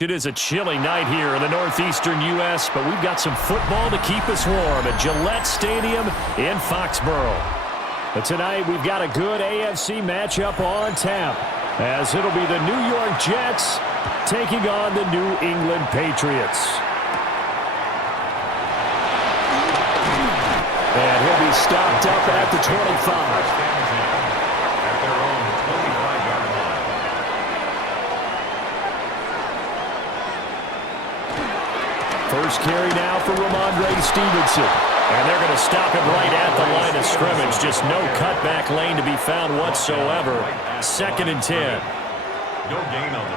It is a chilly night here in the northeastern U.S., but we've got some football to keep us warm at Gillette Stadium in Foxborough. But tonight we've got a good AFC matchup on tap, as it'll be the New York Jets taking on the New England Patriots. And he'll be stopped up at the 25. First carry now for Ramondre Stevenson. And they're going to stop him right at the line of scrimmage. Just no cutback lane to be found whatsoever. 2nd and 10.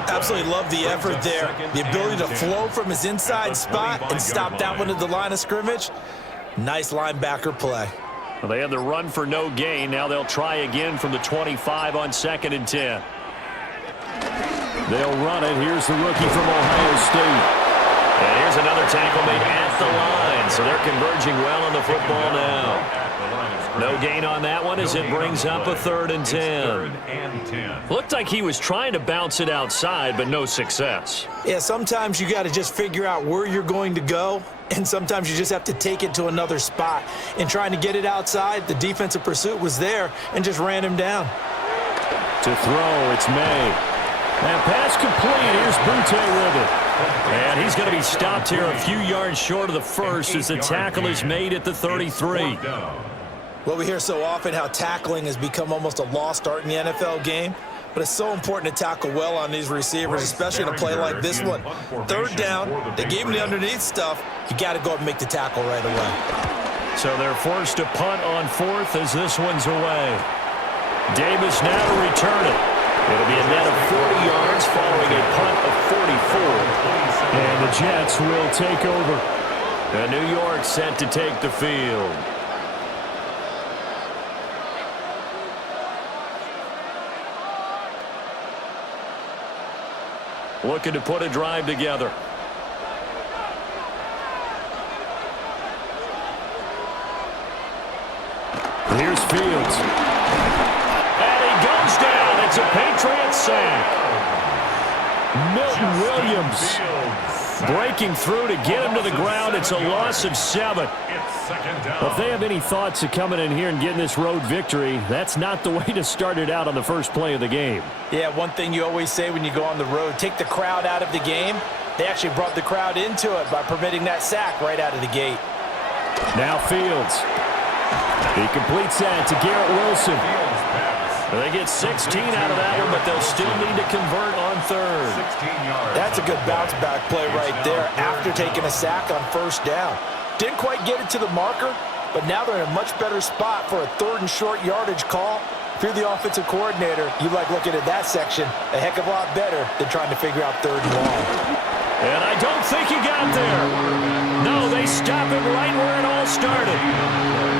Absolutely love the effort there. The ability to flow from his inside spot and stop that one at the line of scrimmage. Nice linebacker play. Well, they had the run for no gain. Now they'll try again from the 25 on 2nd and 10. They'll run it. Here's the rookie from Ohio State. And here's another tackle made at the line. So they're converging well on the football now. No gain on that one as it brings up a 3rd and 10. Looked like he was trying to bounce it outside, but no success. Yeah, sometimes you got to just figure out where you're going to go, and sometimes you just have to take it to another spot. In trying to get it outside, the defensive pursuit was there and just ran him down. To throw, it's May. And pass complete. Here's Butte with it. And he's going to be stopped here a few yards short of the first as the tackle is made at the 33. Well, we hear so often how tackling has become almost a lost art in the NFL game, but it's so important to tackle well on these receivers, especially in a play like this one. 3rd down, they gave him the underneath stuff. You got to go up and make the tackle right away. So they're forced to punt on 4th as this one's away. Davis now to return it. It'll be a net of 40 yards following a punt of 44. And the Jets will take over. And New York set to take the field. Looking to put a drive together. Here's Fields. And he goes down. It's a Patriots sack. Milton Williams breaking through to get him to the ground. It's a loss of 7. If they have any thoughts of coming in here and getting this road victory, that's not the way to start it out on the first play of the game. Yeah, one thing you always say when you go on the road, take the crowd out of the game. They actually brought the crowd into it by permitting that sack right out of the gate. Now Fields. He completes that to Garrett Wilson. They get 16 out of that one, but they'll still need to convert on 3rd. That's a good bounce back play right there after taking a sack on 1st down. Didn't quite get it to the marker, but now they're in a much better spot for a 3rd and short yardage call. If you're the offensive coordinator, you like looking at that section a heck of a lot better than trying to figure out 3rd and long. And I don't think he got there. No, they stop him right where it all started.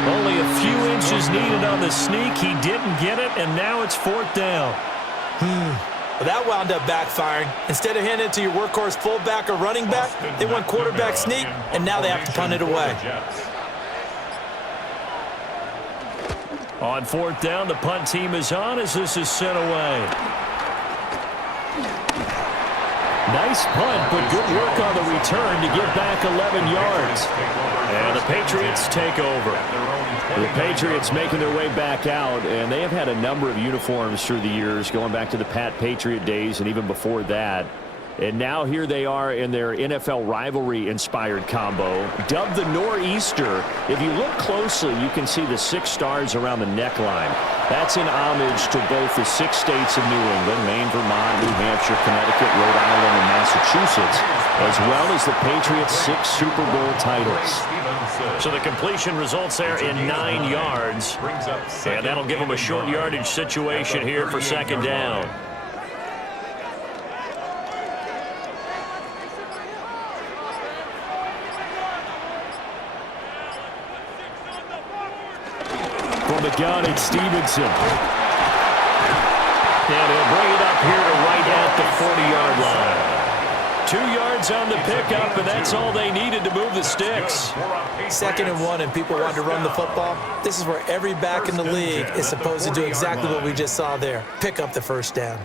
Only a few inches needed on the sneak. He didn't get it, and now it's 4th down. Well, that wound up backfiring. Instead of handing it to your workhorse fullback or running back, they went quarterback sneak, and now they have to punt it away. On 4th down, the punt team is on as this is sent away. Nice punt, but good work on the return to get back 11 yards. And the Patriots take over. The Patriots making their way back out, and they have had a number of uniforms through the years, going back to the Pat Patriot days and even before that. And now here they are in their NFL rivalry-inspired combo, dubbed the Nor'easter. If you look closely, you can see the 6 stars around the neckline. That's in homage to both the 6 states of New England, Maine, Vermont, New Hampshire, Connecticut, Rhode Island, and Massachusetts, as well as the Patriots' 6 Super Bowl titles. So the completion results there in 9 yards, and that'll give them a short yardage situation here for 2nd down. From the gun, it's Stevenson. And he'll bring it up here to right at the 40-yard line. 2 yards on the pickup, and that's all they needed to move the sticks. 2nd and 1, and people want to run the football. This is where every back in the league is supposed to do exactly what we just saw there. Pick up the 1st down.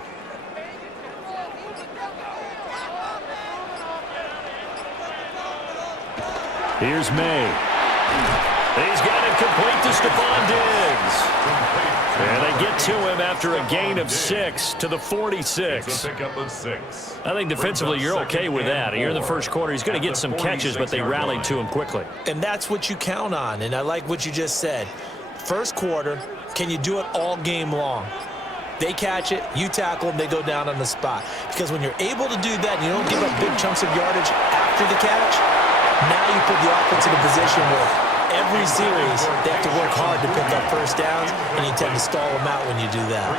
Here's May. He's got it complete to Stephon Diggs. And they get to him after a gain of 6 to the 46. I think defensively you're okay with that. You're in the first quarter. He's going to get some catches, but they rallied to him quickly. And that's what you count on, and I like what you just said. First quarter, can you do it all game long? They catch it, you tackle them, they go down on the spot. Because when you're able to do that and you don't give up big chunks of yardage after the catch, now you put the offense in a position where every series they have to work hard to pick up first downs, and you tend to stall them out when you do that.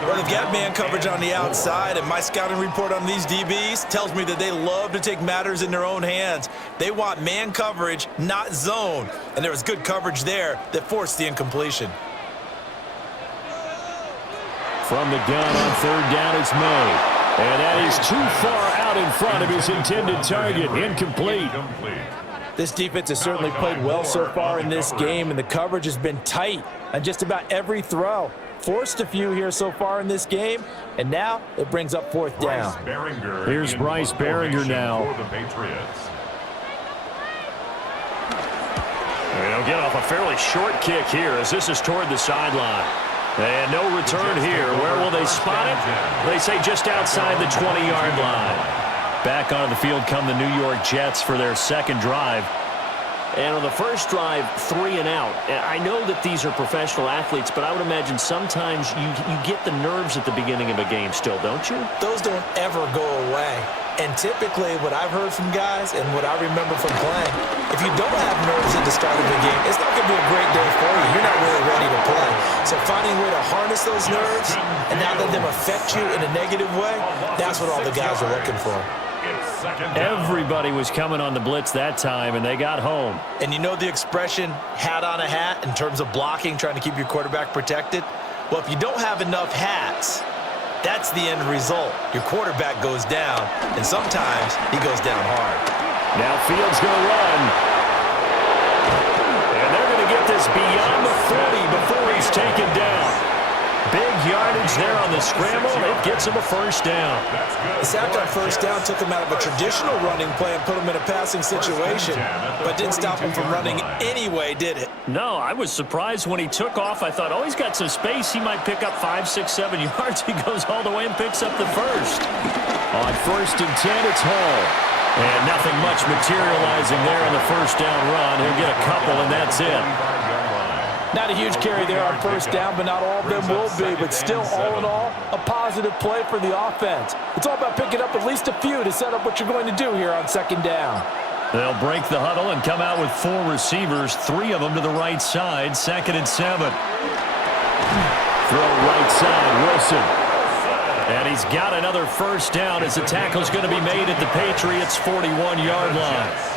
Well, they've got man coverage on the outside, and my scouting report on these DBs tells me that they love to take matters in their own hands. They want man coverage, not zone. And there was good coverage there that forced the incompletion. From the gun on third down, it's May. And that is too far out in front of his intended target. Incomplete. This defense has certainly played well so far in this game, and the coverage has been tight on just about every throw. Forced a few here so far in this game, and now it brings up fourth down. Here's Bryce Behringer now. They'll get off a fairly short kick here as this is toward the sideline. And no return here. Where will they spot it? They say just outside the 20-yard line. Back onto the field come the New York Jets for their second drive. And on the first drive, 3 and out. I know that these are professional athletes, but I would imagine sometimes you get the nerves at the beginning of a game still, don't you? Those don't ever go away. And typically what I've heard from guys and what I remember from playing, if you don't have nerves at the start of the game, it's not going to be a great day for you. You're not really ready to play. So finding a way to harness those nerves and not let them affect you in a negative way, that's what all the guys are looking for. Everybody was coming on the blitz that time, and they got home. And you know the expression, hat on a hat, in terms of blocking, trying to keep your quarterback protected? Well, if you don't have enough hats, that's the end result. Your quarterback goes down, and sometimes he goes down hard. Now Fields going to run. And they're going to get this beyond the 40 before he's taken down. Big yardage there on the scramble. It gets him a first down. The sack on first down took him out of a traditional running play and put him in a passing situation, but didn't stop him from running anyway, did it? No, I was surprised when he took off. I thought, oh, he's got some space. He might pick up 5, 6, 7 yards. He goes all the way and picks up the first. On 1st and 10, it's Hall. And nothing much materializing there on the first down run. He'll get a couple, and that's it. Not a huge carry there on first down, but not all of them will be. But still, all in all, a positive play for the offense. It's all about picking up at least a few to set up what you're going to do here on second down. They'll break the huddle and come out with 4 receivers, 3 of them to the right side, 2nd and 7. Throw right side, Wilson. And he's got another first down as the tackle's going to be made at the Patriots' 41-yard line.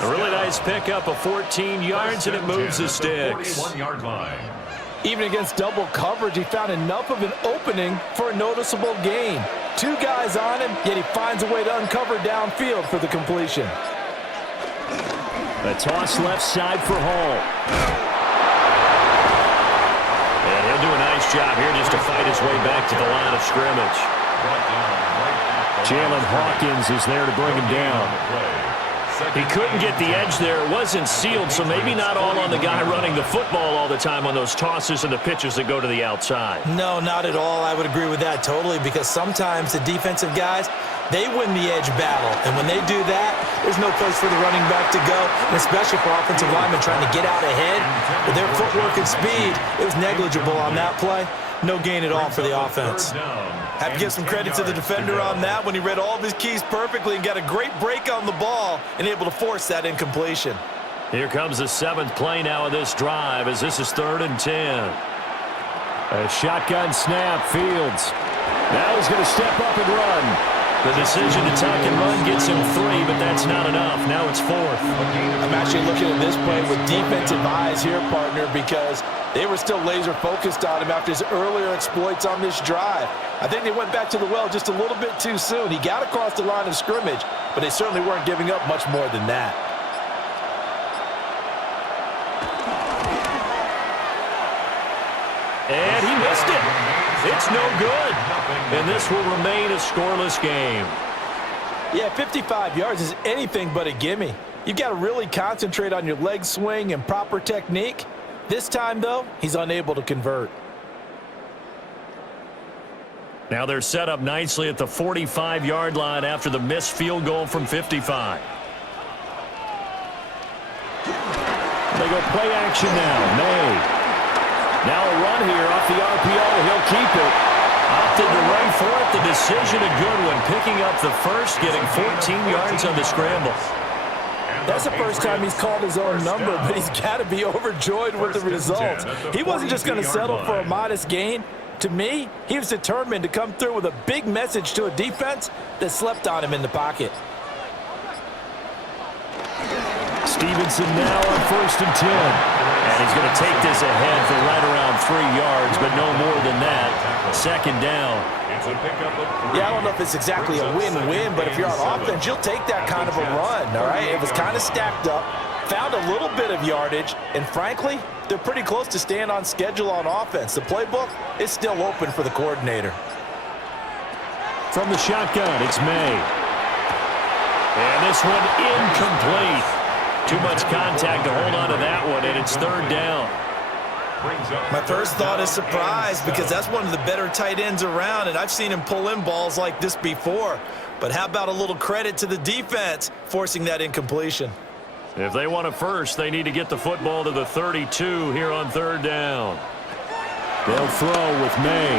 A really nice pickup of 14 yards, and it moves the sticks. Even against double coverage, he found enough of an opening for a noticeable gain. 2 guys on him, yet he finds a way to uncover downfield for the completion. A toss left side for Hall. And he'll do a nice job here just to fight his way back to the line of scrimmage. Jalen Hawkins is there to bring him down. He couldn't get the edge there. It wasn't sealed, so maybe not all on the guy running the football all the time on those tosses and the pitches that go to the outside. No, not at all. I would agree with that totally, because sometimes the defensive guys, they win the edge battle. And when they do that, there's no place for the running back to go, and especially for offensive linemen trying to get out ahead. With their footwork and speed, it was negligible on that play. No gain at all for the offense. Have to give some credit to the defender on that when he read all of his keys perfectly and got a great break on the ball and able to force that incompletion. Here comes the 7th play now of this drive as this is 3rd and 10. A shotgun snap, Fields. Now he's going to step up and run. The decision to tuck and run gets him 3, but that's not enough. Now it's 4th. I'm actually looking at this play with defensive eyes here, partner, because they were still laser focused on him after his earlier exploits on this drive. I think they went back to the well just a little bit too soon. He got across the line of scrimmage, but they certainly weren't giving up much more than that. And he missed it. It's no good. And this will remain a scoreless game. Yeah, 55 yards is anything but a gimme. You've got to really concentrate on your leg swing and proper technique. This time, though, he's unable to convert. Now they're set up nicely at the 45-yard line after the missed field goal from 55. They go play action now. May. Now a run here off the RPO. He'll keep it. Opted to run for it. The decision a good one. Picking up the first, getting 14 yards on the scramble. That's the first time he's called his own number, but he's got to be overjoyed with the result. He wasn't just going to settle for a modest gain. To me, he was determined to come through with a big message to a defense that slept on him in the pocket. Stevenson now on 1st and 10. And he's going to take this ahead for right around 3 yards, but no more than that. 2nd down. Yeah, I don't know if it's exactly a win-win, but if you're on offense, you'll take that kind of a run, all right? It was kind of stacked up, found a little bit of yardage, and frankly, they're pretty close to staying on schedule on offense. The playbook is still open for the coordinator. From the shotgun, it's May. And this one incomplete. Too much contact to hold on to that one, and it's 3rd down. My first thought is surprise because that's one of the better tight ends around, and I've seen him pull in balls like this before. But how about a little credit to the defense forcing that incompletion? If they want a first, they need to get the football to the 32 here on 3rd down. They'll throw with May.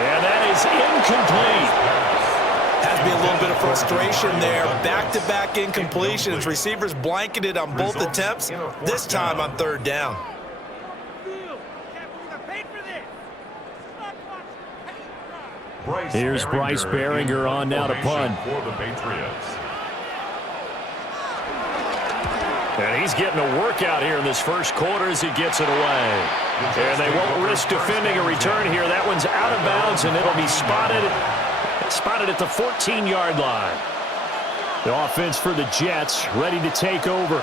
And that is incomplete. Has to be a little bit of frustration there. Back-to-back incompletions. Receivers blanketed on both attempts, this time on 3rd down. Here's Bryce Behringer on now to punt. And he's getting a workout here in this first quarter as he gets it away. And they won't risk defending a return here. That one's out of bounds, and it'll be spotted at the 14-yard line. The offense for the Jets ready to take over.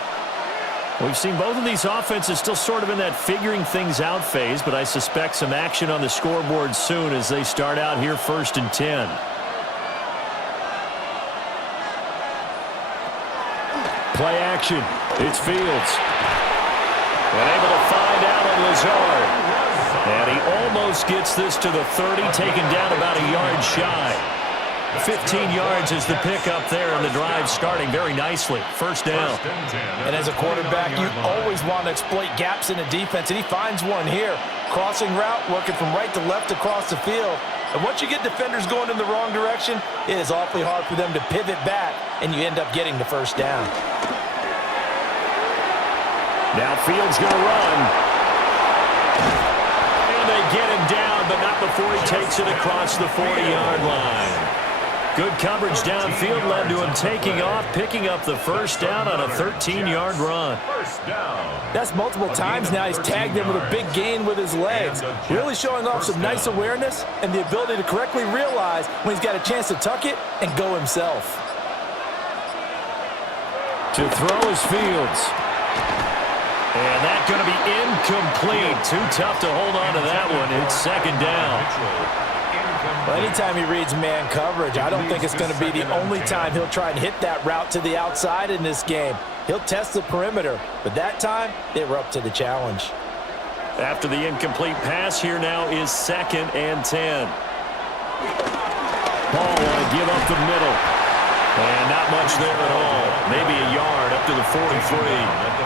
We've seen both of these offenses still sort of in that figuring things out phase, but I suspect some action on the scoreboard soon as they start out here 1st and 10. Play action. It's Fields. And able to find out on Lazard. And he almost gets this to the 30, taken down about a yard shy. 15 yards is the pickup there, and the drive starting very nicely. 1st down. And as a quarterback, you always want to exploit gaps in a defense, and he finds one here. Crossing route, working from right to left across the field. And once you get defenders going in the wrong direction, it is awfully hard for them to pivot back, and you end up getting the 1st down. Now Fields going to run. And they get him down, but not before he takes it across the 40-yard line. Good coverage downfield led to him taking off, picking up the 1st down on a 13-yard run. That's multiple times now he's tagged him with a big gain with his legs. Really showing off some nice awareness and the ability to correctly realize when he's got a chance to tuck it and go himself. To throw is Fields. And that's going to be incomplete. Too tough to hold on to that one. It's 2nd down. Well, anytime he reads man coverage, I don't think it's going to be the only time he'll try and hit that route to the outside in this game. He'll test the perimeter, but that time they were up to the challenge. After the incomplete pass, here now is 2nd and 10. Ball want to give up the middle. And not much there at all. Maybe a yard up to the 43.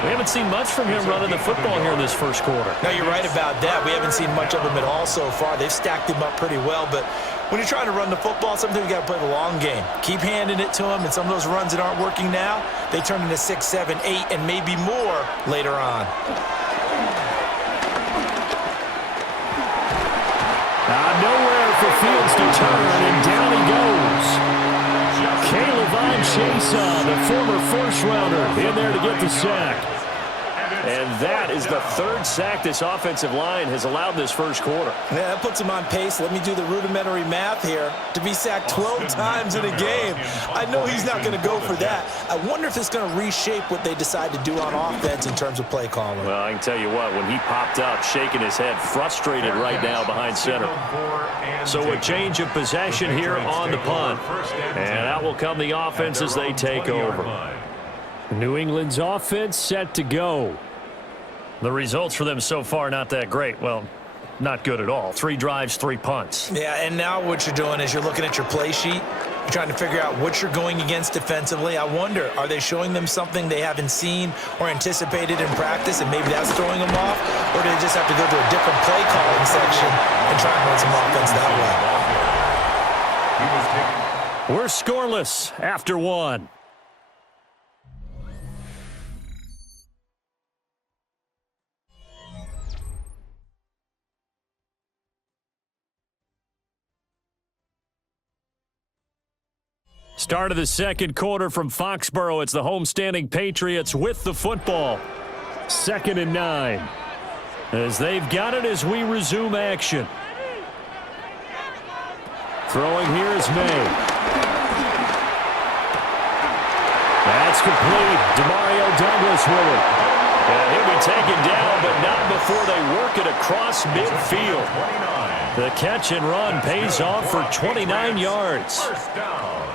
We haven't seen much from him running the football here in this first quarter. No, you're right about that. We haven't seen much of him at all so far. They've stacked him up pretty well, but when you're trying to run the football, sometimes you got to play the long game. Keep handing it to him, and some of those runs that aren't working now, they turn into 6, 7, 8, and maybe more later on. Nowhere for Fields to turn, and down he goes. Caleb Chase, the former first-rounder, in there to get the sack. And that is the third sack this offensive line has allowed this first quarter. Yeah, that puts him on pace. Let me do the rudimentary math here. To be sacked 12 times in a game, I know he's not going to go for that. I wonder if it's going to reshape what they decide to do on offense in terms of play calling. Well, I can tell you what, when he popped up, shaking his head, frustrated right now behind center. So a change of possession here on the punt. And out will come the offense as they take over. New England's offense set to go. The results for them so far not that great. Well, not good at all. 3 drives, 3 punts. Yeah, and now what you're doing is you're looking at your play sheet. You're trying to figure out what you're going against defensively. I wonder, are they showing them something they haven't seen or anticipated in practice, and maybe that's throwing them off? Or do they just have to go to a different play calling section and try and run some offense that way? We're scoreless after 1. Start of the second quarter from Foxborough. It's the homestanding Patriots with the football. 2nd and 9. As they've got it as we resume action. Throwing here is May. That's complete. Demario Douglas with it. And he'll be taken down, but not before they work it across midfield. The catch and run pays off for 29 yards.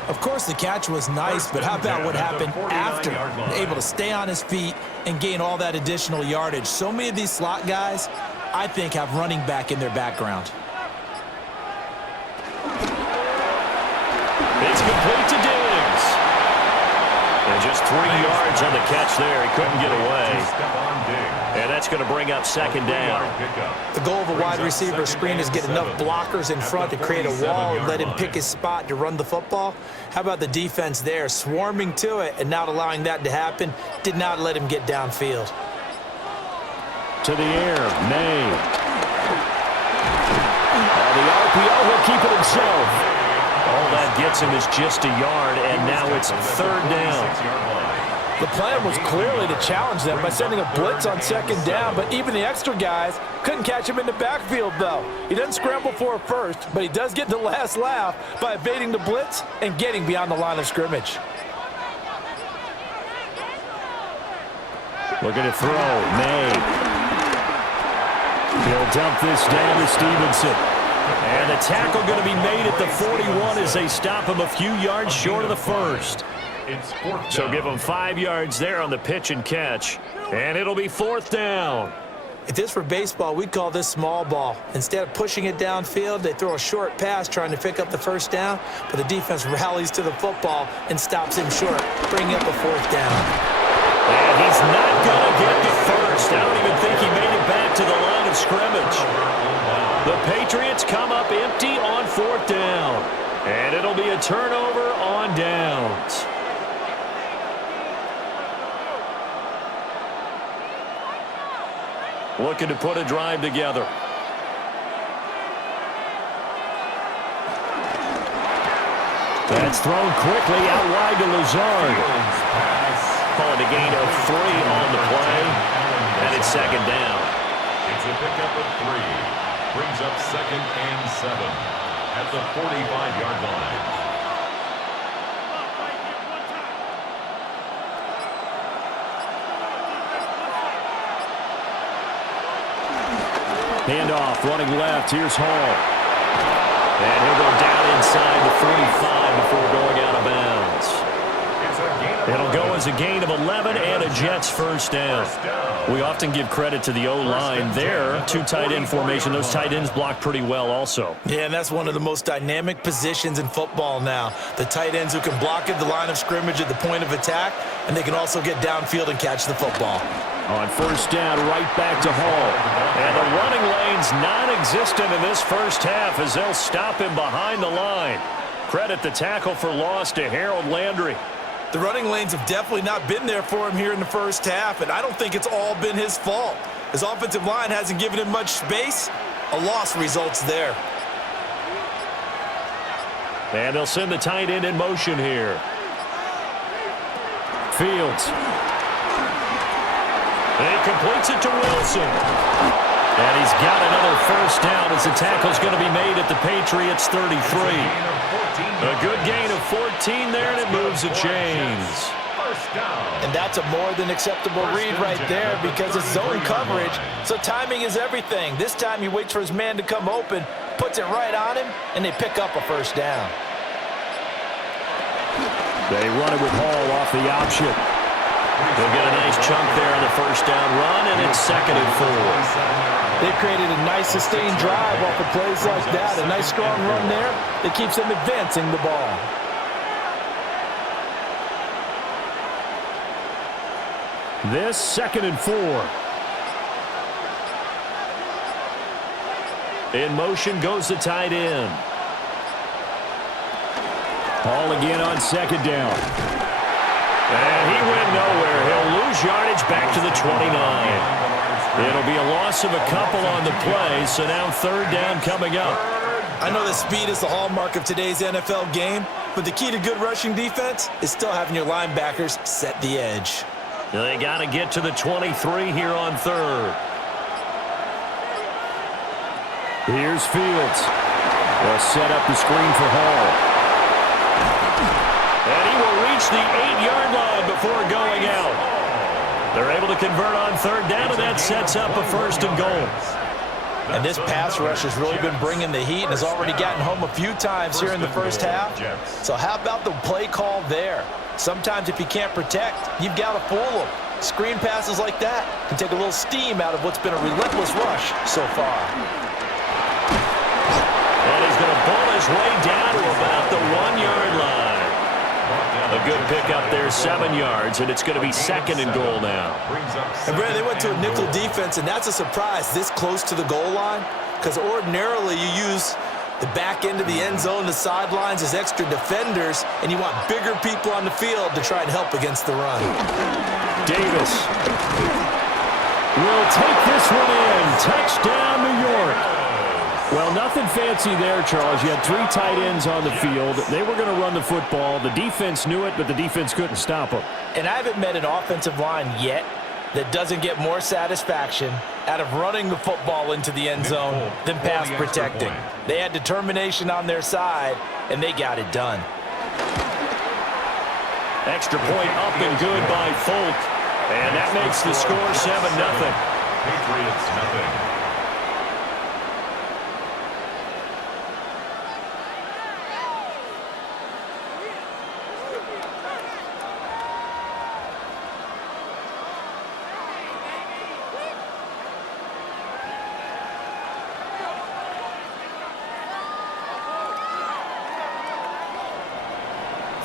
Of course, the catch was nice, but how about what happened after? Able to stay on his feet and gain all that additional yardage. So many of these slot guys, I think, have running back in their background. It's complete to Diggs. And just 3 yards on the catch there. He couldn't get away. And that's going to bring up 2nd down. The goal of a wide receiver screen is get enough blockers in front to create a wall and let him pick his spot to run the football. How about the defense there, swarming to it and not allowing that to happen? Did not let him get downfield. To the air, May. The RPO will keep it himself. All that gets him is just a yard, and now it's 3rd down. The plan was clearly to challenge them by sending a blitz on 2nd down, but even the extra guys couldn't catch him in the backfield, though. He doesn't scramble for a first, but he does get the last laugh by evading the blitz and getting beyond the line of scrimmage. Looking to throw, May. He'll dump this down to Stevenson. And the tackle going to be made at the 41 as they stop him a few yards short of the first. So give them 5 yards there on the pitch and catch. And it'll be 4th down. If this were baseball, we'd call this small ball. Instead of pushing it downfield, they throw a short pass trying to pick up the 1st down, but the defense rallies to the football and stops him short, bringing up a 4th down. And he's not going to get the first. I don't even think he made it back to the line of scrimmage. The Patriots come up empty on 4th down. And it'll be a turnover on downs. Looking to put a drive together. That's thrown quickly out wide to Lazard. Calling a gain of 3 on the play. And it's 2nd down. It's a pickup of 3. Brings up 2nd and 7 at the 45-yard line. Handoff, running left. Here's Hall. And he'll go down inside the 45 before going out of bounds. It'll go as a gain of 11 and a Jets 1st down. We often give credit to the O-line there. 2 tight end formation. Those tight ends block pretty well also. Yeah, and that's one of the most dynamic positions in football now. The tight ends who can block at the line of scrimmage at the point of attack, and they can also get downfield and catch the football. On 1st down, right back to Hall. And the running lane's non-existent in this 1st half as they'll stop him behind the line. Credit the tackle for loss to Harold Landry. The running lanes have definitely not been there for him here in the 1st half, and I don't think it's all been his fault. His offensive line hasn't given him much space. A loss results there. And they'll send the tight end in motion here. Fields. And he completes it to Wilson. And he's got another first down as the tackle's going to be made at the Patriots 33. A good gain of 14 there, and it moves the chains. And that's a more than acceptable read right there because it's zone coverage, so timing is everything. This time he waits for his man to come open, puts it right on him, and they pick up a first down. They run it with Hall off the option. They'll get a nice chunk there on the first down run, and it's 2nd and 4. They've created a nice sustained drive off of plays like that. A nice strong run there that keeps them advancing the ball. This 2nd and 4. In motion goes the tight end. Hall again on 2nd down. And he went nowhere. He'll lose yardage back to the 29. It'll be a loss of a couple on the play, so now 3rd down coming up. I know that speed is the hallmark of today's NFL game, but the key to good rushing defense is still having your linebackers set the edge. They got to get to the 23 here on 3rd. Here's Fields. They'll set up the screen for Hall. And he will reach the 8-yard line before going out. They're able to convert on 3rd down, and that sets up a 1st and goal. And this pass rush has really been bringing the heat and has already gotten home a few times here in the first half. So how about the play call there? Sometimes if you can't protect, you've got to fool them. Screen passes like that can take a little steam out of what's been a relentless rush so far. And he's going to pull his way down to about the 1-yard line. A good pickup there, 7 yards, and it's going to be 2nd and goal now. And Brad, they went to a nickel defense, and that's a surprise this close to the goal line, because ordinarily you use the back end of the end zone, the sidelines as extra defenders, and you want bigger people on the field to try and help against the run. Davis will take this one in. Touchdown, New York. Well, nothing fancy there, Charles. You had 3 tight ends on the field. They were going to run the football. The defense knew it, but the defense couldn't stop them. And I haven't met an offensive line yet that doesn't get more satisfaction out of running the football into the end zone than pass protecting. They had determination on their side, and they got it done. Extra point up and good by Folk. And that makes the score 7-0. Patriots nothing.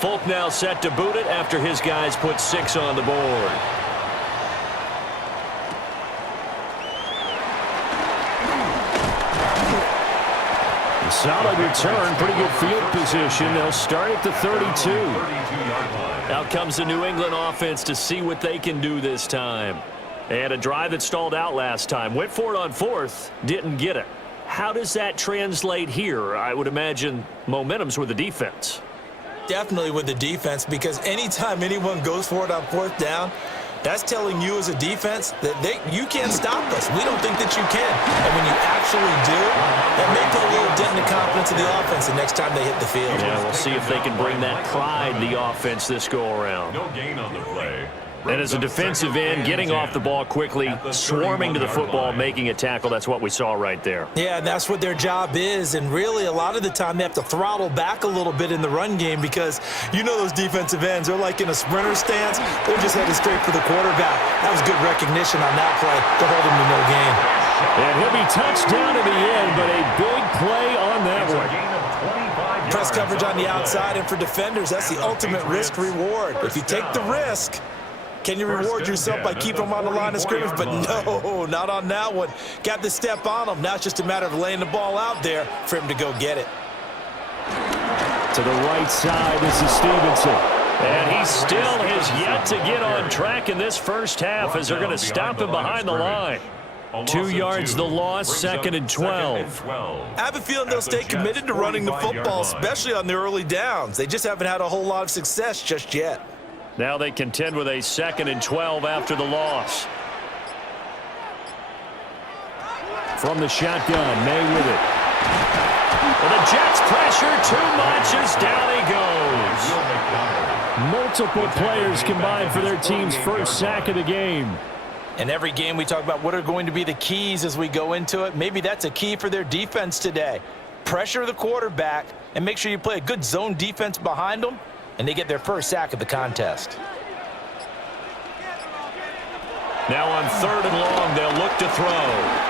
Folk now set to boot it after his guys put 6 on the board. A solid return, pretty good field position. They'll start at the 32. Out comes the New England offense to see what they can do this time. They had a drive that stalled out last time. Went for it on 4th, didn't get it. How does that translate here? I would imagine momentum's with the defense. Definitely with the defense, because anytime anyone goes for it on 4th down, that's telling you as a defense that you can't stop us. We don't think that you can. And when you actually do, that may put a little dent in the confidence of the offense the next time they hit the field. Yeah, we'll see if they can bring that pride to the offense this go-around. No gain on the play. And as a defensive end, getting off the ball quickly, swarming to the football, making a tackle, that's what we saw right there. Yeah, and that's what their job is. And really, a lot of the time, they have to throttle back a little bit in the run game because you know those defensive ends, they're like in a sprinter stance. They're just headed straight for the quarterback. That was good recognition on that play to hold him to no gain. And he'll be touched down in the end, but a big play on that one. Press coverage on the outside, and for defenders, that's the ultimate risk-reward. If you take the risk, can you reward yourself by keeping them on the line of scrimmage? But no, not on that one. Got the step on them. Now it's just a matter of laying the ball out there for him to go get it. To the right side, this is Stevenson. And he still has yet to get on track in this first half as they're going to stop him behind the line. 2 yards the loss, 2nd and 12. I have a feeling they'll stay committed to running the football, especially on the early downs. They just haven't had a whole lot of success just yet. Now they contend with a 2nd and 12 after the loss. From the shotgun, May with it. Well, the Jets pressure too much as down he goes. Multiple players combined for their team's first sack of the game. In every game we talk about what are going to be the keys as we go into it. Maybe that's a key for their defense today. Pressure the quarterback and make sure you play a good zone defense behind them, and they get their first sack of the contest. Now on 3rd and long, they'll look to throw.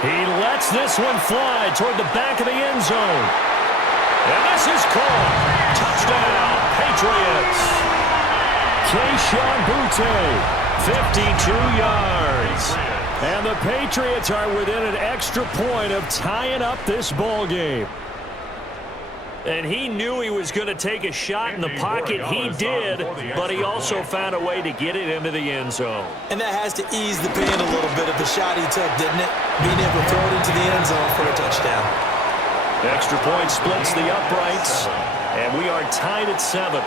He lets this one fly toward the back of the end zone. And this is caught. Touchdown, Patriots. Keyshawn Butte, 52 yards. And the Patriots are within an extra point of tying up this ball game. And he knew he was going to take a shot in the pocket. He did, but he also found a way to get it into the end zone. And that has to ease the pain a little bit of the shot he took, didn't it? Being able to throw it into the end zone for a touchdown. Extra point splits the uprights, and we are tied at 7.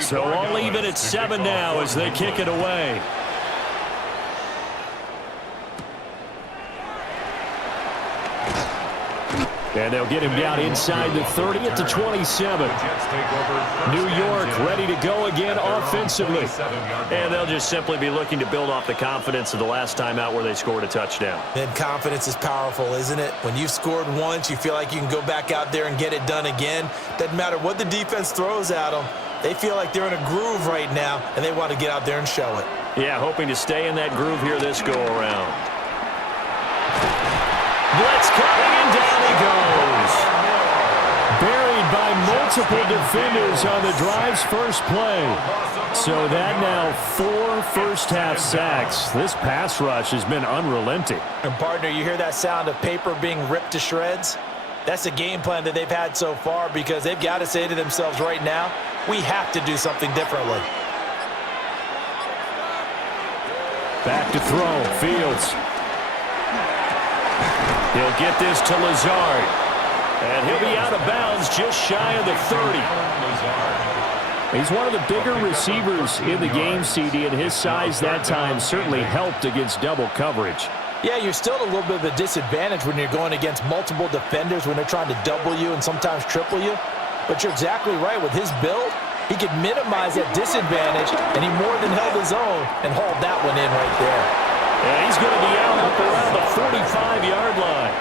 So all even at 7 now as they kick it away. And they'll get him down inside the 30 at the 27. New York ready to go again offensively. And they'll just simply be looking to build off the confidence of the last time out where they scored a touchdown. And confidence is powerful, isn't it? When you've scored once, you feel like you can go back out there and get it done again. Doesn't matter what the defense throws at them. They feel like they're in a groove right now, and they want to get out there and show it. Yeah, hoping to stay in that groove here this go-around. Blitz coming, and down he goes. Buried by multiple defenders on the drive's first play. So that now 4 first-half sacks. This pass rush has been unrelenting. And, partner, you hear that sound of paper being ripped to shreds? That's the game plan that they've had so far because they've got to say to themselves right now, we have to do something differently. Back to throw, Fields. He'll get this to Lazard. And he'll be out of bounds just shy of the 30. He's one of the bigger receivers in the game, CD, and his size that time certainly helped against double coverage. Yeah, you're still at a little bit of a disadvantage when you're going against multiple defenders when they're trying to double you and sometimes triple you. But you're exactly right. With his build, he could minimize that disadvantage, and he more than held his own and hauled that one in right there. And he's going to be out up around the 45-yard line.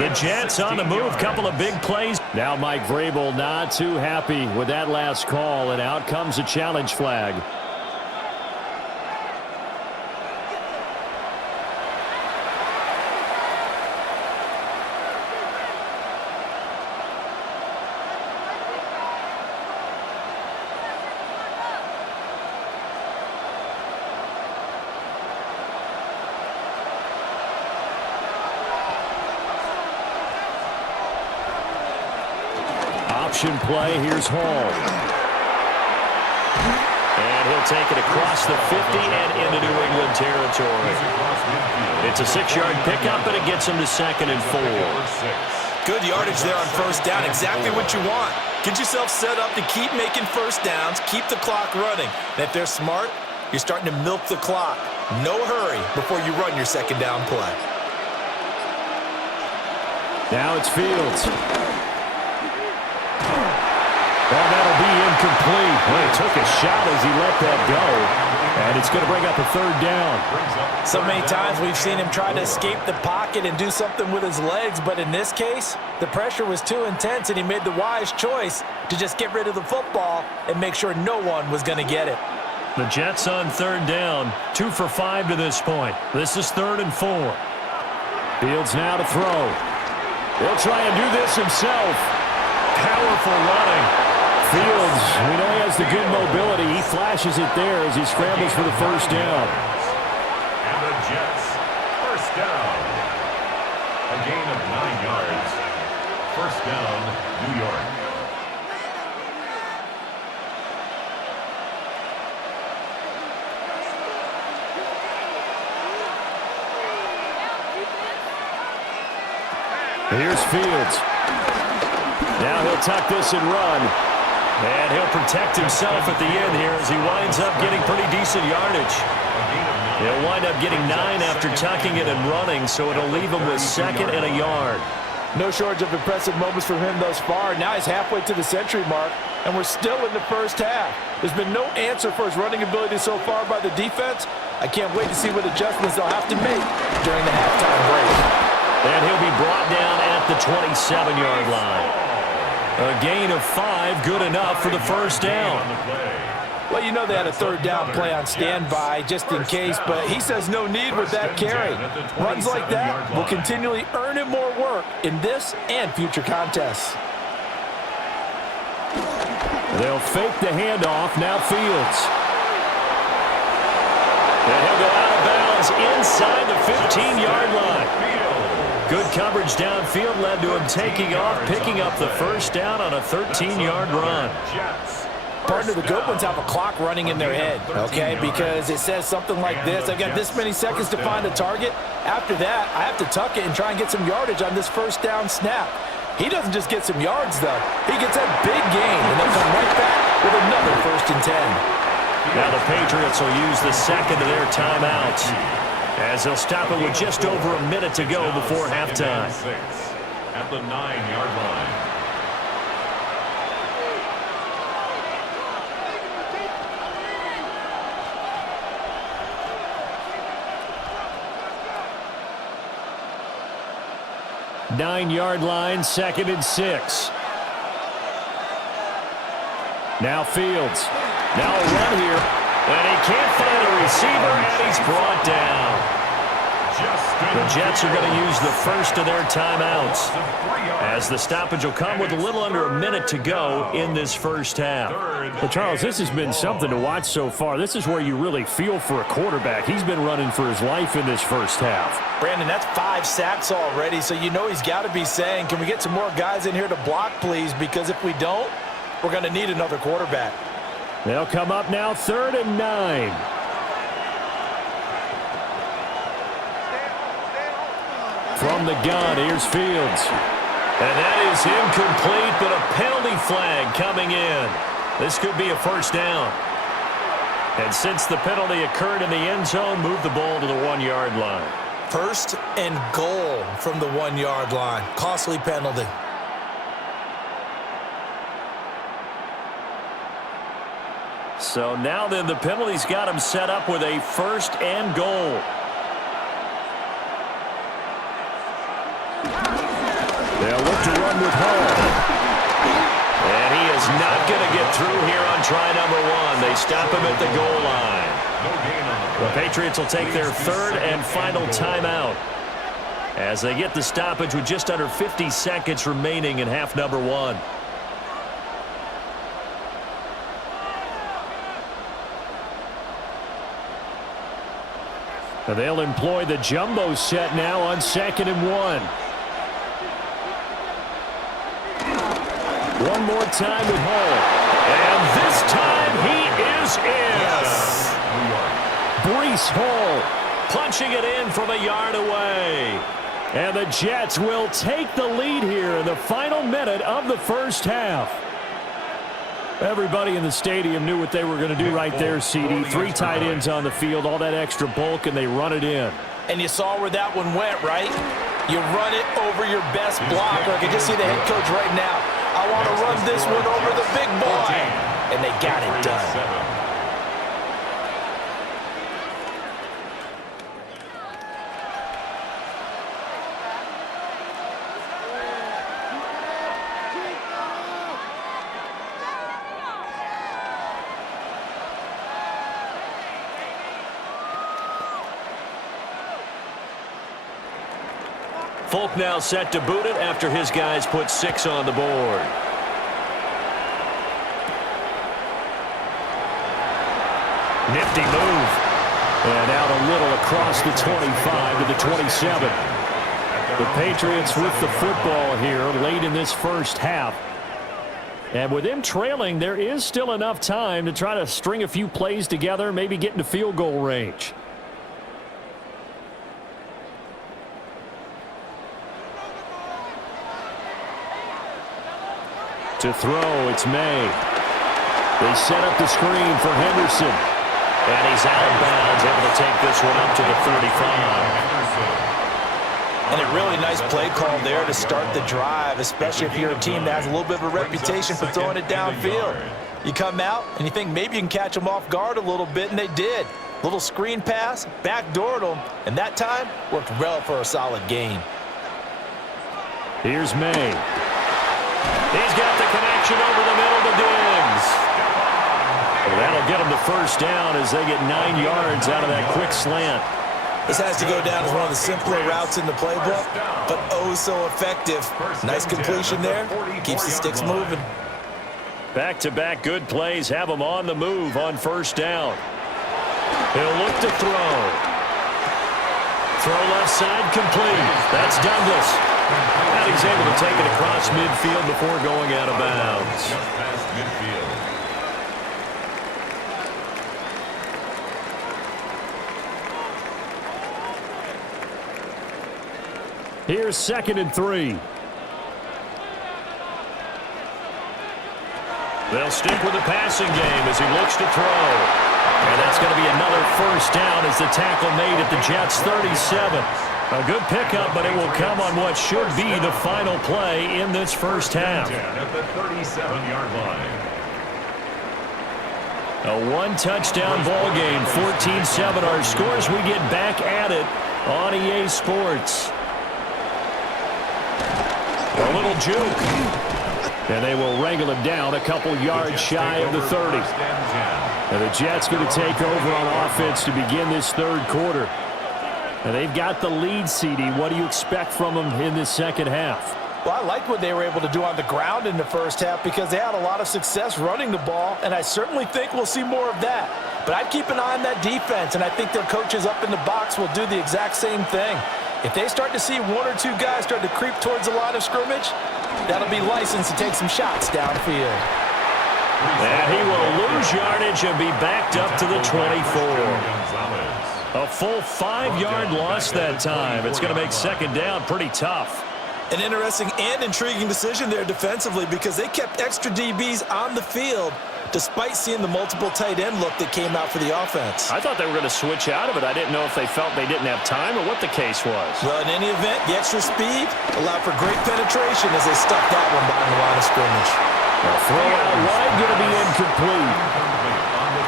The Jets on the move, couple of big plays. Now Mike Vrabel not too happy with that last call, and out comes a challenge flag. Option play, here's Hall. And he'll take it across the 50 and into New England territory. It's a 6-yard pickup, and it gets him to 2nd and 4. Good yardage there on first down, exactly what you want. Get yourself set up to keep making first downs, keep the clock running. And if they're smart, you're starting to milk the clock. No hurry before you run your second down play. Now it's Fields. Well, that'll be incomplete. Well, he took a shot as he let that go. And it's going to bring up a 3rd down. So many times we've seen him try to escape the pocket and do something with his legs, but in this case, the pressure was too intense, and he made the wise choice to just get rid of the football and make sure no one was going to get it. The Jets on 3rd down, 2 for 5 to this point. This is 3rd and 4. Fields now to throw. He'll try and do this himself. Powerful running. Fields, we know he has the good mobility. He flashes it there as he scrambles for the first down. And the Jets, first down. A gain of 9 yards. First down, New York. Here's Fields. Now he'll tuck this and run. And he'll protect himself at the end here as he winds up getting pretty decent yardage. He'll wind up getting 9 after tucking it and running, so it'll leave him with 2nd and a yard. No shortage of impressive moments from him thus far. Now he's halfway to the century mark, and we're still in the first half. There's been no answer for his running ability so far by the defense. I can't wait to see what adjustments they'll have to make during the halftime break. And he'll be brought down at the 27-yard line. A gain of 5, good enough for the first down. Well, you know they had a third down play on standby just in case, but he says no need with that carry. Runs like that will continually earn him more work in this and future contests. They'll fake the handoff. Now Fields. And he'll go out of bounds inside the 15-yard line. Good coverage downfield led to him taking off, picking up the first down on a 13-yard run. Partner, the good ones have a clock running in their head, okay? Because it says something like this. I've got this many seconds to find a target. After that, I have to tuck it and try and get some yardage on this first down snap. He doesn't just get some yards, though. He gets a big gain, and they'll come right back with another 1st and 10. Now the Patriots will use the second of their timeouts, as they'll stop it with just over a minute to go before halftime. At the 9-yard line. Nine-yard line, 2nd and 6. Now Fields. Now a run here. And he can't find a receiver, and he's brought down. The Jets are going to use the first of their timeouts, as the stoppage will come with a little under a minute to go in this first half. Well, Charles, this has been something to watch so far. This is where you really feel for a quarterback. He's been running for his life in this first half. Brandon, that's 5 sacks already, so you know he's got to be saying, can we get some more guys in here to block, please? Because if we don't, we're going to need another quarterback. They'll come up now 3rd and 9. From the gun, here's Fields. And that is incomplete, but a penalty flag coming in. This could be a first down. And since the penalty occurred in the end zone, move the ball to the 1-yard line. 1st and goal from the 1-yard line. Costly penalty. So now then, the penalty's got him set up with a 1st and goal. They'll look to run with Hall. And he is not going to get through here on try number 1. They stop him at the goal line. The Patriots will take their 3rd and final timeout, as they get the stoppage with just under 50 seconds remaining in half number 1. They'll employ the jumbo set now on 2nd and 1. One more time with Hall. And this time he is in. Yes. Breece Hall. Punching it in from a yard away. And the Jets will take the lead here in the final minute of the first half. Everybody in the stadium knew what they were going to do right there, CD. 3 tight ends on the field, all that extra bulk, and they run it in. And you saw where that one went, right? You run it over your best blocker. I can just see the head coach right now. I want to run this one over the big boy. And they got it done. Folk now set to boot it after his guys put 6 on the board. Nifty move. And out a little across the 25 to the 27. The Patriots with the football here late in this first half. And with them trailing, there is still enough time to try to string a few plays together, maybe get into field goal range. To throw, it's May. They set up the screen for Henderson. And he's out of bounds, able to take this one up to the 35. And a really nice play call there to start the drive, especially if you're a team that has a little bit of a reputation for throwing it downfield. You come out and you think maybe you can catch them off guard a little bit, and they did. Little screen pass, backdoored them, and that time worked well for a solid gain. Here's May. He's got the connection over the middle to Diggs. Well, that'll get him the first down as they get 9 yards out of that quick slant. This has to go down as one of the simpler routes in the playbook, but oh so effective. Nice completion there. Keeps the sticks moving. Back-to-back good plays have him on the move on first down. He'll look to throw. Throw left side complete. That's Douglas. And he's able to take it across midfield before going out of bounds. Just past midfield. Here's 2nd and 3. They'll stick with the passing game as he looks to throw. And that's going to be another first down as the tackle made at the Jets' 37. A good pickup, but it will come on what should be the final play in this first half. At the 37-yard line. A one-touchdown ball game, 14-7. Our scores, we get back at it on EA Sports. A little juke. And they will wrangle him down a couple yards shy of the 30. And the Jets going to take over on offense to begin this third quarter. And they've got the lead, CD. What do you expect from them in this second half? Well, I liked what they were able to do on the ground in the first half because they had a lot of success running the ball, and I certainly think we'll see more of that. But I'd keep an eye on that defense, and I think their coaches up in the box will do the exact same thing. If they start to see one or two guys start to creep towards the line of scrimmage, that'll be licensed to take some shots downfield. And he will lose yardage and be backed up to the 24. A full 5-yard loss that time. It's going to make second down pretty tough. An interesting and intriguing decision there defensively because they kept extra DBs on the field despite seeing the multiple tight end look that came out for the offense. I thought they were going to switch out of it. I didn't know if they felt they didn't have time or what the case was. Well, in any event, the extra speed allowed for great penetration as they stuffed that one behind the line of scrimmage. A throw out wide going to be incomplete.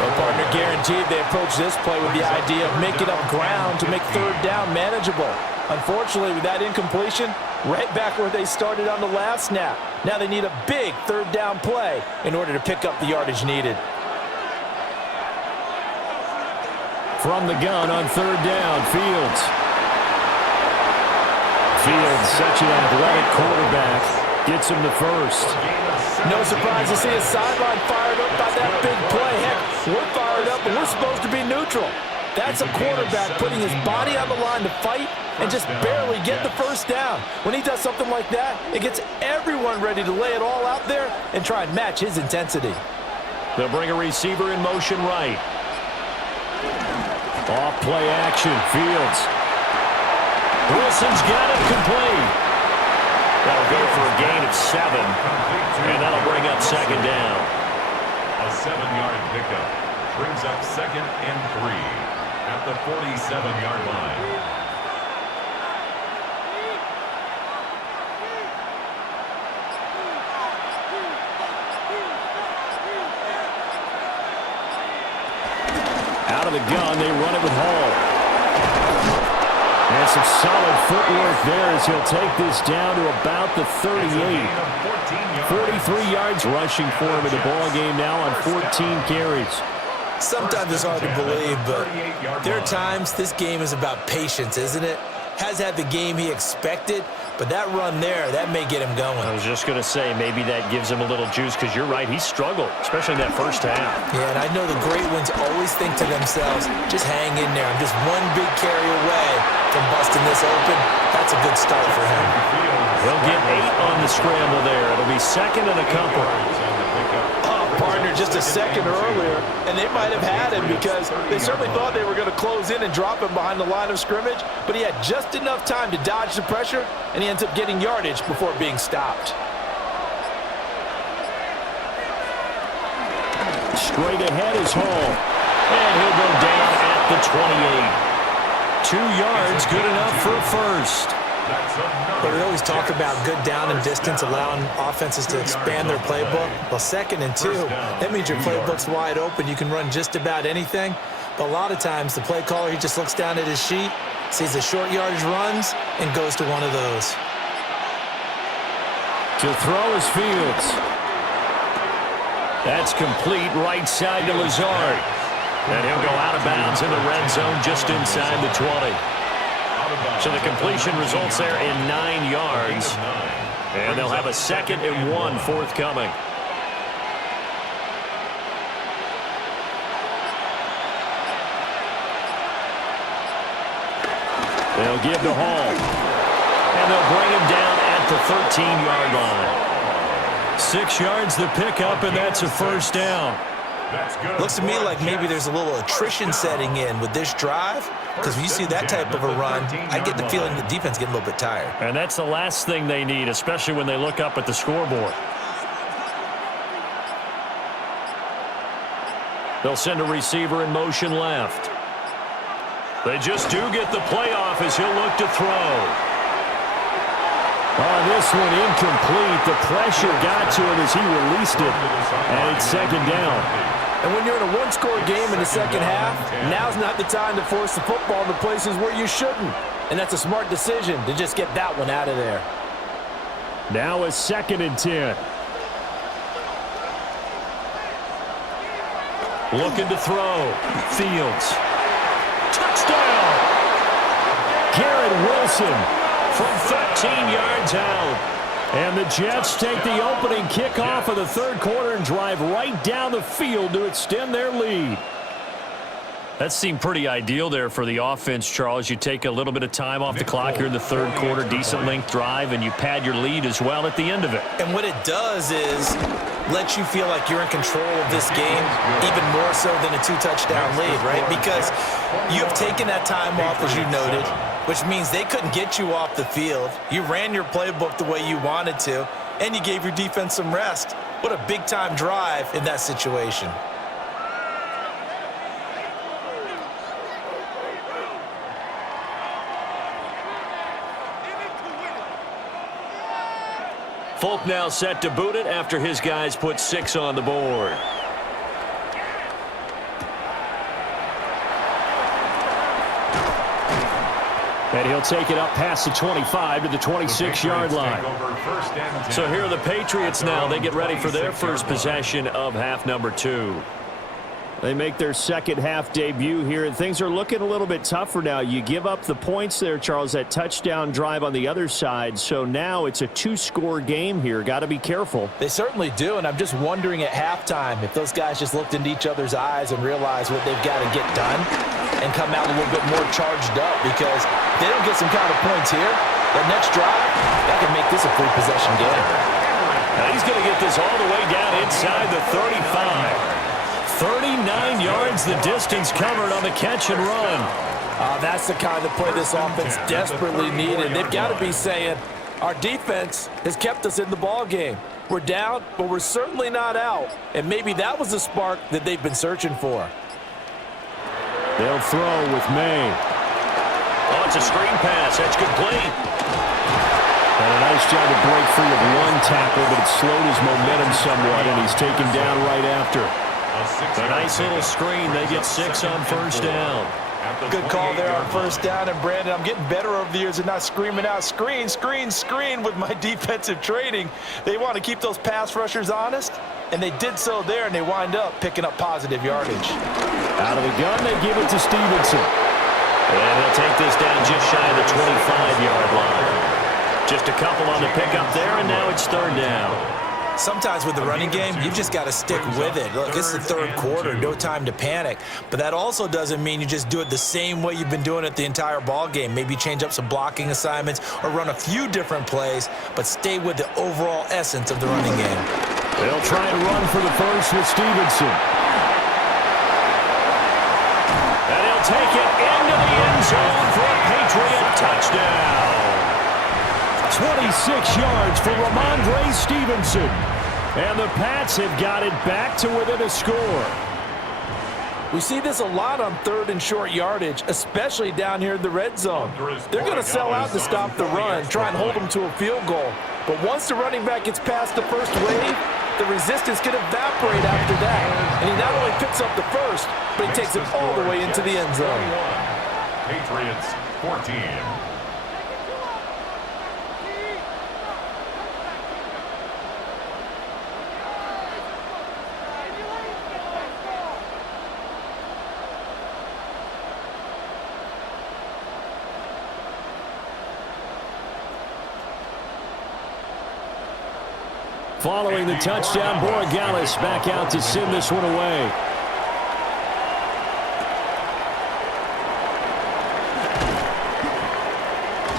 Well, partner, guaranteed they approached this play with the idea of making up ground to make third down manageable. Unfortunately, with that incompletion, right back where they started on the last snap. Now they need a big third down play in order to pick up the yardage needed. From the gun on third down, Fields. Fields, such an athletic quarterback, gets him the first. No surprise to see his sideline fired up by that big play. Heck, we're fired up, but we're supposed to be neutral. That's a quarterback putting his body on the line to fight and just barely get the first down. When he does something like that, it gets everyone ready to lay it all out there and try and match his intensity. They'll bring a receiver in motion right. Off play action, Fields. Wilson's got it complete. That'll go for a gain of 7, and that'll bring up second down. A 7-yard pickup brings up 2nd and 3 at the 47-yard line. Out of the gun, they run it with Hall. And some solid footwork there as he'll take this down to about the 38. 43 yards rushing for him in the ball game now on 14 carries. Sometimes it's hard to believe, but there are times this game is about patience, isn't it? Has had the game he expected, but that run there, that may get him going. I was just going to say, maybe that gives him a little juice because you're right, he struggled, especially in that first half. Yeah, and I know the great ones always think to themselves, just hang in there. I'm just one big carry away from busting this open. That's a good start for him. He'll get 8 on the scramble there. It'll be second and a couple. Partner, just a second earlier, and they might have had him because they certainly thought they were going to close in and drop him behind the line of scrimmage, but he had just enough time to dodge the pressure, and he ends up getting yardage before being stopped. Straight ahead is Hall. And he'll go down at the 28. 2 yards, good enough for a first. But we always talk about good down and distance, allowing offenses to expand their playbook. Well, 2nd and 2, that means your playbook's wide open. You can run just about anything. But a lot of times, the play caller, he just looks down at his sheet, sees the short yardage runs, and goes to one of those. To throw is Fields. That's complete right side to Lazard. And he'll go out of bounds in the red zone just inside the 20. So the completion results there in 9 yards. And they'll have a 2nd and 1 forthcoming. They'll give to Hall. And they'll bring him down at the 13-yard line. 6 yards the pickup, and that's a first down. Looks to me like maybe there's a little attrition setting in with this drive, because when you see that type of a run, I get the feeling the defense getting a little bit tired. And that's the last thing they need, especially when they look up at the scoreboard. They'll send a receiver in motion left. They just do get the play off as he'll look to throw. Oh, this one incomplete. The pressure got to him as he released it. And it's 2nd down. And when you're in a one-score game in the second half, now's not the time to force the football into places where you shouldn't. And that's a smart decision to just get that one out of there. Now a 2nd and 10. Looking to throw. Fields. Touchdown! Garrett Wilson from 13 yards out. And the Jets take the opening kickoff of the 3rd quarter and drive right down the field to extend their lead. That seemed pretty ideal there for the offense, Charles. You take a little bit of time off the clock here in the 3rd quarter, decent length drive, and you pad your lead as well at the end of it. And what it does is let you feel like you're in control of this game, even more so than a 2-touchdown lead, right? Because you have taken that time off, as you noted, which means they couldn't get you off the field. You ran your playbook the way you wanted to, and you gave your defense some rest. What a big-time drive in that situation. Folk now set to boot it after his guys put 6 on the board. And he'll take it up past the 25 to the 26-yard line. So here are the Patriots now. They get ready for their first possession of half number 2. They make their second half debut here, and things are looking a little bit tougher now. You give up the points there, Charles, that touchdown drive on the other side. So now it's a 2-score game here. Got to be careful. They certainly do, and I'm just wondering at halftime if those guys just looked into each other's eyes and realized what they've got to get done and come out a little bit more charged up, because if they don't get some kind of points here, that next drive, that can make this a free possession game. Now he's going to get this all the way down inside the 35. 39 yards the distance covered on the catch and run. That's the kind of play this offense desperately needed. They've got to be saying, our defense has kept us in the ball game. We're down, but we're certainly not out. And maybe that was the spark that they've been searching for. They'll throw with May. Oh, it's a screen pass. That's complete. And a nice job to break free of one tackle, but it slowed his momentum somewhat, and he's taken down right after. A nice little screen. They get 6 on first down. Good call there on first down. And, Brandon, I'm getting better over the years at not screaming out screen, screen, screen with my defensive training. They want to keep those pass rushers honest, and they did so there, and they wind up picking up positive yardage. Out of the gun, they give it to Stevenson. And he'll take this down just shy of the 25-yard line. Just a couple on the pickup there, and now it's 3rd down. Sometimes with the running game, you've just got to stick with it. Look, it's the 3rd quarter, no time to panic. But that also doesn't mean you just do it the same way you've been doing it the entire ball game. Maybe change up some blocking assignments or run a few different plays, but stay with the overall essence of the running game. They'll try and run for the first with Stevenson. And he'll take it into the end zone for a Patriot touchdown. 26 yards for Ramondre Stevenson. And the Pats have got it back to within a score. We see this a lot on 3rd and short yardage, especially down here in the red zone. They're going to sell out to stop the run, try and hold them to a field goal. But once the running back gets past the first wave, the resistance can evaporate after that. And he not only picks up the first, but he takes it all the way into the end zone. Patriots 14. Following the touchdown, Borregales back out to send this one away.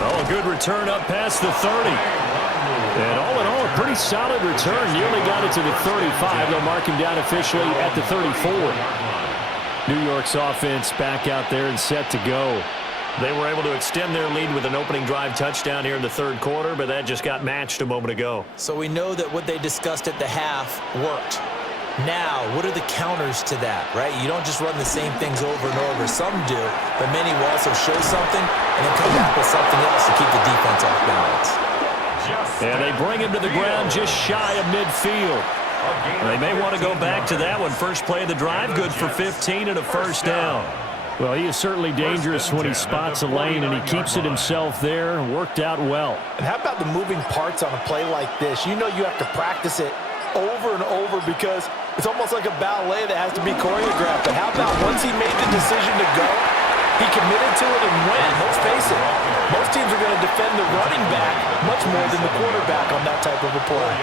Oh, a good return up past the 30. And all in all, a pretty solid return. Nearly got it to the 35. They'll mark him down officially at the 34. New York's offense back out there and set to go. They were able to extend their lead with an opening drive touchdown here in the 3rd quarter, but that just got matched a moment ago. So we know that what they discussed at the half worked. Now, what are the counters to that, right? You don't just run the same things over and over. Some do, but many will also show something and then come back with something else to keep the defense off balance. And they bring him to the ground just shy of midfield. They may want to go back to that one. First play of the drive, good for 15 and a first down. Well, he is certainly dangerous when he spots a lane, and he keeps it himself there. Worked out well. And how about the moving parts on a play like this? You know you have to practice it over and over because it's almost like a ballet that has to be choreographed. But how about once he made the decision to go, he committed to it and went. Let's face it, most teams are going to defend the running back much more than the quarterback on that type of a play.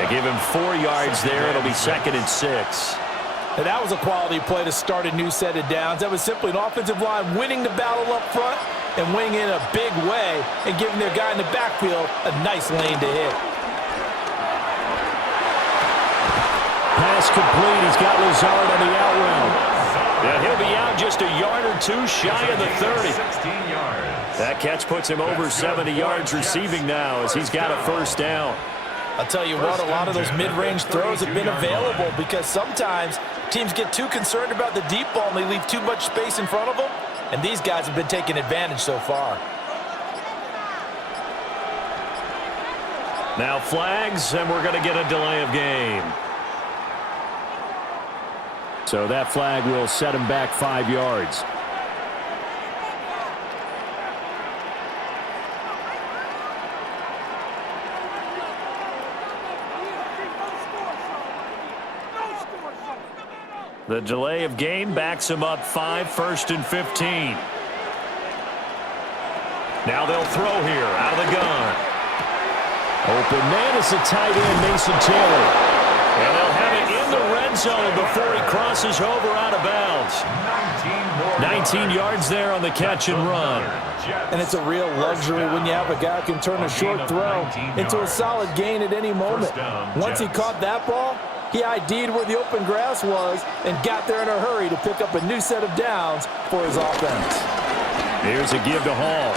They give him 4 yards there. It'll be 2nd and 6. And that was a quality play to start a new set of downs. That was simply an offensive line winning the battle up front and winning in a big way and giving their guy in the backfield a nice lane to hit. Pass complete. He's got Lazard on the out route. Yeah, he'll be out just a yard or two shy of the 30. 16 yards. That catch puts him over 70 yards receiving now as he's got a first down. I'll tell you what, a lot of those mid-range throws have been available because sometimes teams get too concerned about the deep ball and they leave too much space in front of them, and these guys have been taking advantage so far. Now flags, and we're going to get a delay of game. So that flag will set him back 5 yards. The delay of game backs him up 5, 1st and 15. Now they'll throw here out of the gun. Open man is the tight end, Mason Taylor. And they'll have it in the red zone before he crosses over out of bounds. 19 yards there on the catch and run. And it's a real luxury when you have a guy who can turn a short throw into a solid gain at any moment. Once he caught that ball, he ID'd where the open grass was and got there in a hurry to pick up a new set of downs for his offense. Here's a give to Hall.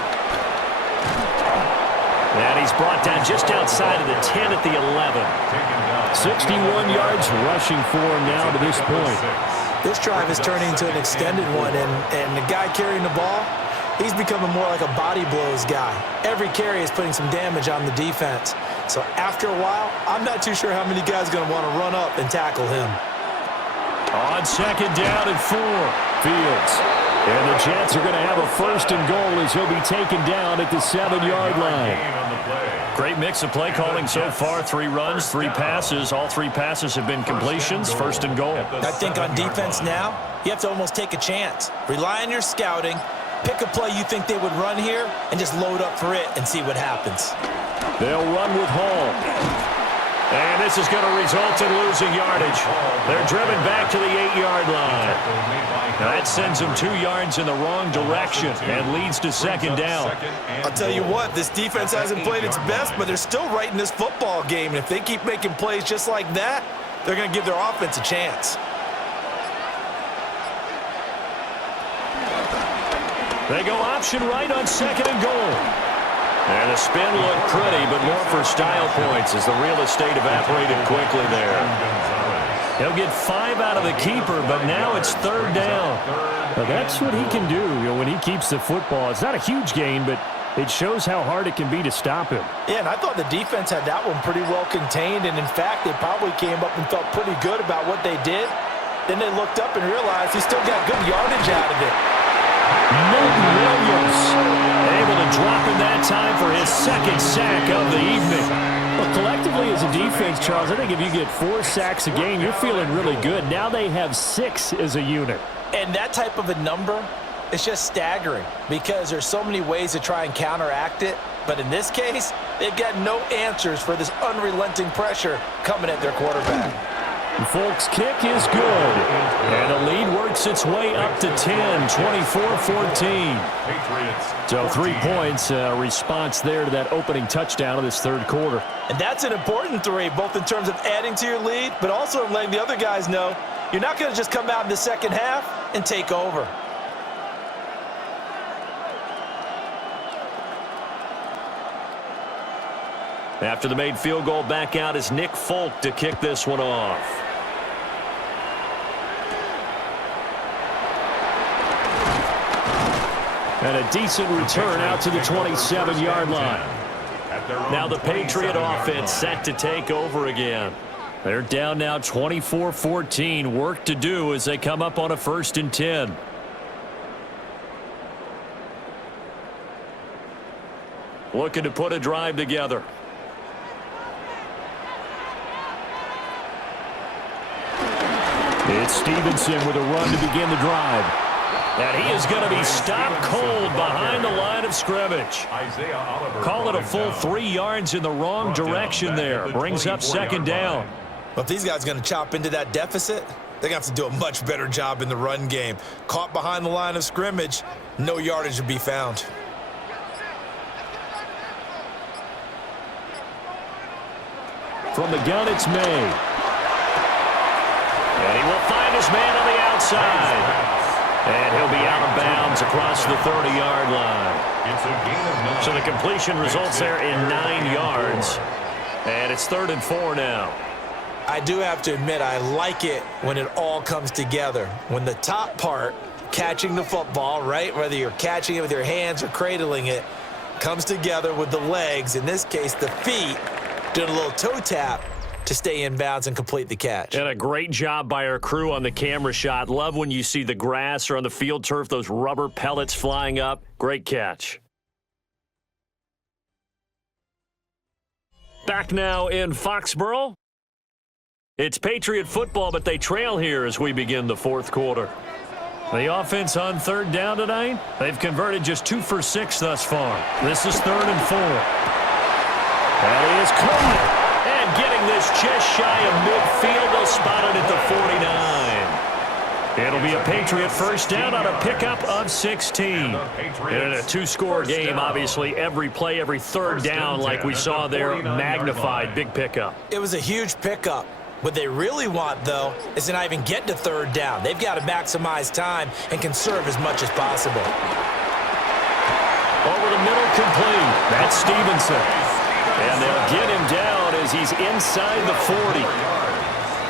And he's brought down just outside of the 10 at the 11. 61 yards rushing for him now to this point. This drive is turning into an extended one, and the guy carrying the ball, he's becoming more like a body blows guy. Every carry is putting some damage on the defense. So after a while, I'm not too sure how many guys are going to want to run up and tackle him. On 2nd down and 4, Fields. And the Jets are going to have a 1st and goal as he'll be taken down at the 7-yard line. Great mix of play calling so far. 3 runs, 3 passes. All 3 passes have been completions. 1st and goal. I think on defense now, you have to almost take a chance. Rely on your scouting. Pick a play you think they would run here and just load up for it and see what happens. They'll run with Hall. And this is going to result in losing yardage. They're driven back to the 8-yard line. That sends them 2 yards in the wrong direction and leads to 2nd down. I'll tell you what, this defense hasn't played its best, but they're still right in this football game. And if they keep making plays just like that, they're going to give their offense a chance. They go option right on 2nd and goal. And the spin looked pretty, but more for style points as the real estate evaporated quickly there. He'll get 5 out of the keeper, but now it's third down. Well, that's what he can do, when he keeps the football. It's not a huge gain, but it shows how hard it can be to stop him. Yeah, and I thought the defense had that one pretty well contained, and in fact, they probably came up and felt pretty good about what they did. Then they looked up and realized he still got good yardage out of it. Milton Williams able to drop in that time for his second sack of the evening. Well, collectively as a defense, Charles, I think if you get 4 sacks a game, you're feeling really good. Now they have 6 as a unit. And that type of a number is just staggering because there's so many ways to try and counteract it. But in this case, they've got no answers for this unrelenting pressure coming at their quarterback. Folks' kick is good. And the lead works its way up to 10, 24-14. So 3 points, response there to that opening touchdown of this third quarter. And that's an important 3, both in terms of adding to your lead, but also in letting the other guys know you're not going to just come out in the second half and take over. After the made field goal, back out is Nick Folk to kick this one off. And a decent return out to the 27-yard line. Now the Patriot offense set to take over again. They're down now 24-14. Work to do as they come up on a 1st and 10. Looking to put a drive together. It's Stevenson with a run to begin the drive. And he is going to be stopped cold behind the line of scrimmage. Call it a full 3 yards in the wrong direction there. Brings up 2nd down. Well, if these guys are going to chop into that deficit, they're going to have to do a much better job in the run game. Caught behind the line of scrimmage, no yardage to be found. From the gun, it's May. And he will find his man on the outside. And he'll be out of bounds across the 30-yard line. So the completion results there in 9 yards. And it's 3rd and 4 now. I do have to admit, I like it when it all comes together. When the top part, catching the football, right, whether you're catching it with your hands or cradling it, comes together with the legs, in this case the feet, doing a little toe tap to stay in bounds and complete the catch. And a great job by our crew on the camera shot. Love when you see the grass or on the field turf, those rubber pellets flying up. Great catch. Back now in Foxborough. It's Patriot football, but they trail here as we begin the 4th quarter. The offense on 3rd down tonight, they've converted just 2 for 6 thus far. This is 3rd and 4. That is Coleman. And getting this just shy of midfield, they'll spot it at the 49. It'll be a Patriot 1st down on a pickup of 16. In a 2-score game, obviously, every play, every 3rd down, like we saw there, magnified. Big pickup. It was a huge pickup. What they really want, though, is to not even get to 3rd down. They've got to maximize time and conserve as much as possible. Over the middle, complete. That's Stevenson. And they'll get him down as he's inside the 40.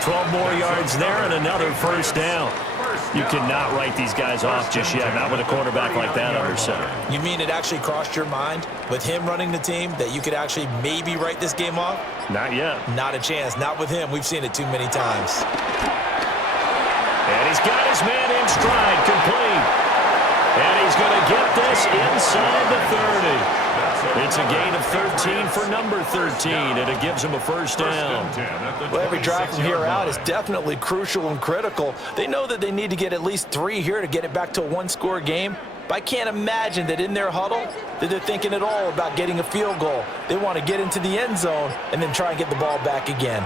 12 more yards there and another 1st down. You cannot write these guys off just yet, not with a quarterback like that under center. You mean it actually crossed your mind with him running the team that you could actually maybe write this game off? Not yet. Not a chance. Not with him. We've seen it too many times. And he's got his man in stride, complete. And he's going to get this inside the 30. It's a gain of 13 for number 13, and it gives him a 1st down. Well, every drive from here out is definitely crucial and critical. They know that they need to get at least 3 here to get it back to a 1-score game. But I can't imagine that in their huddle that they're thinking at all about getting a field goal. They want to get into the end zone and then try and get the ball back again.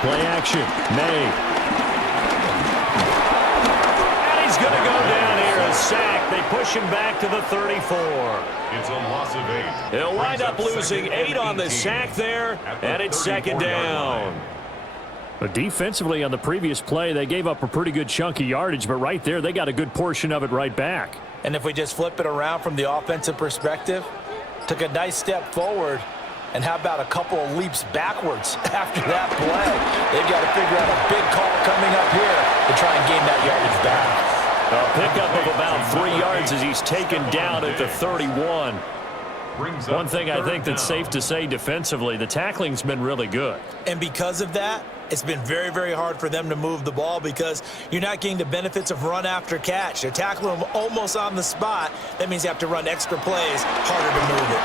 Play action. May. And he's going to go down here, a sack. They push him back to the 34. It's a loss of 8. He'll wind up losing 8 on the sack there, and it's 2nd down. But defensively on the previous play, they gave up a pretty good chunk of yardage, but right there they got a good portion of it right back. And if we just flip it around from the offensive perspective, took a nice step forward, and how about a couple of leaps backwards after that play? They've got to figure out a big call coming up here to try and gain that yardage back. A pickup of about 3 yards as he's taken down at the 31. One thing I think that's safe to say defensively, the tackling's been really good. And because of that, it's been very, very hard for them to move the ball because you're not getting the benefits of run after catch. They're tackling them almost on the spot. That means you have to run extra plays, harder to move it.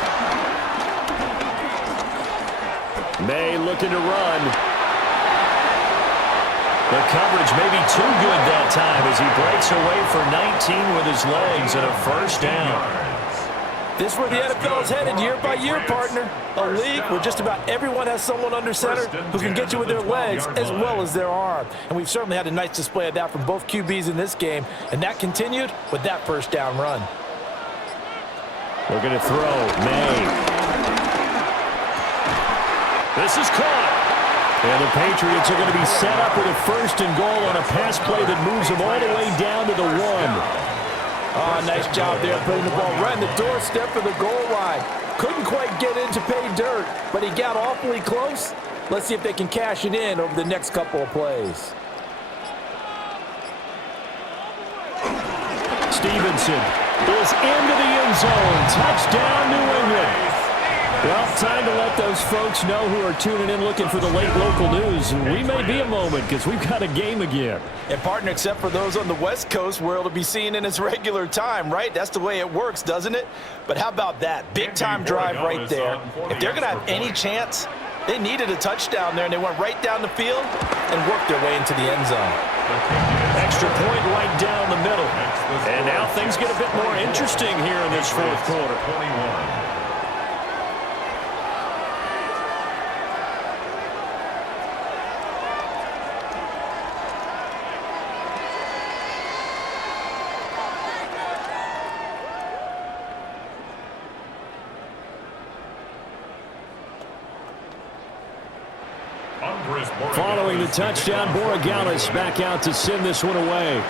May looking to run. The coverage may be too good that time as he breaks away for 19 with his legs and a first down. This is where the NFL is headed year by year, partner. A league where just about everyone has someone under center who can get you with their legs as well as their arm. And we've certainly had a nice display of that from both QBs in this game, and that continued with that first down run. Looking to throw, May. This is caught. And the Patriots are going to be set up with a first and goal on a pass play that moves them all the way down to the 1. Oh, nice job there putting the ball right in the doorstep of the goal line. Couldn't quite get in to pay dirt, but he got awfully close. Let's see if they can cash it in over the next couple of plays. Stevenson is into the end zone. Touchdown, New England. Well, time to let those folks know who are tuning in looking for the late local news. We may be a moment because we've got a game again. And, partner, except for those on the West Coast where it'll be seen in its regular time, right? That's the way it works, doesn't it? But how about that? Big-time drive right there. If they're going to have any chance, they needed a touchdown there, and they went right down the field and worked their way into the end zone. Extra point right down the middle. And now things get a bit more interesting here in this fourth quarter. 21. Following the touchdown, Borregales back out to send this one away.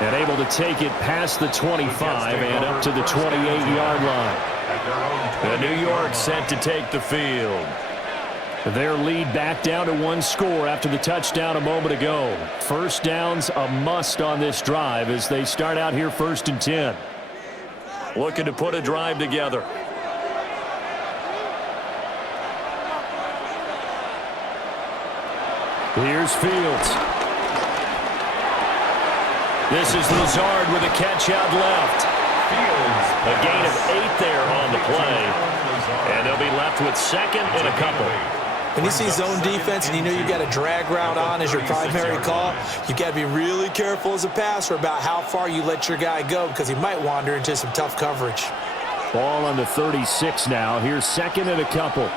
And able to take it past the 25 and up to the 28-yard line. And New York set to take the field. Their lead back down to 1 score after the touchdown a moment ago. First down's a must on this drive as they start out here 1st and 10. Looking to put a drive together. Here's Fields. This is Lazard with a catch out left. A gain of 8 there on the play. And they'll be left with 2nd and a couple. When you see zone defense and you know you've got a drag route on as your primary call, you've got to be really careful as a passer about how far you let your guy go because he might wander into some tough coverage. Ball on the 36 now. Here's 2nd and a couple.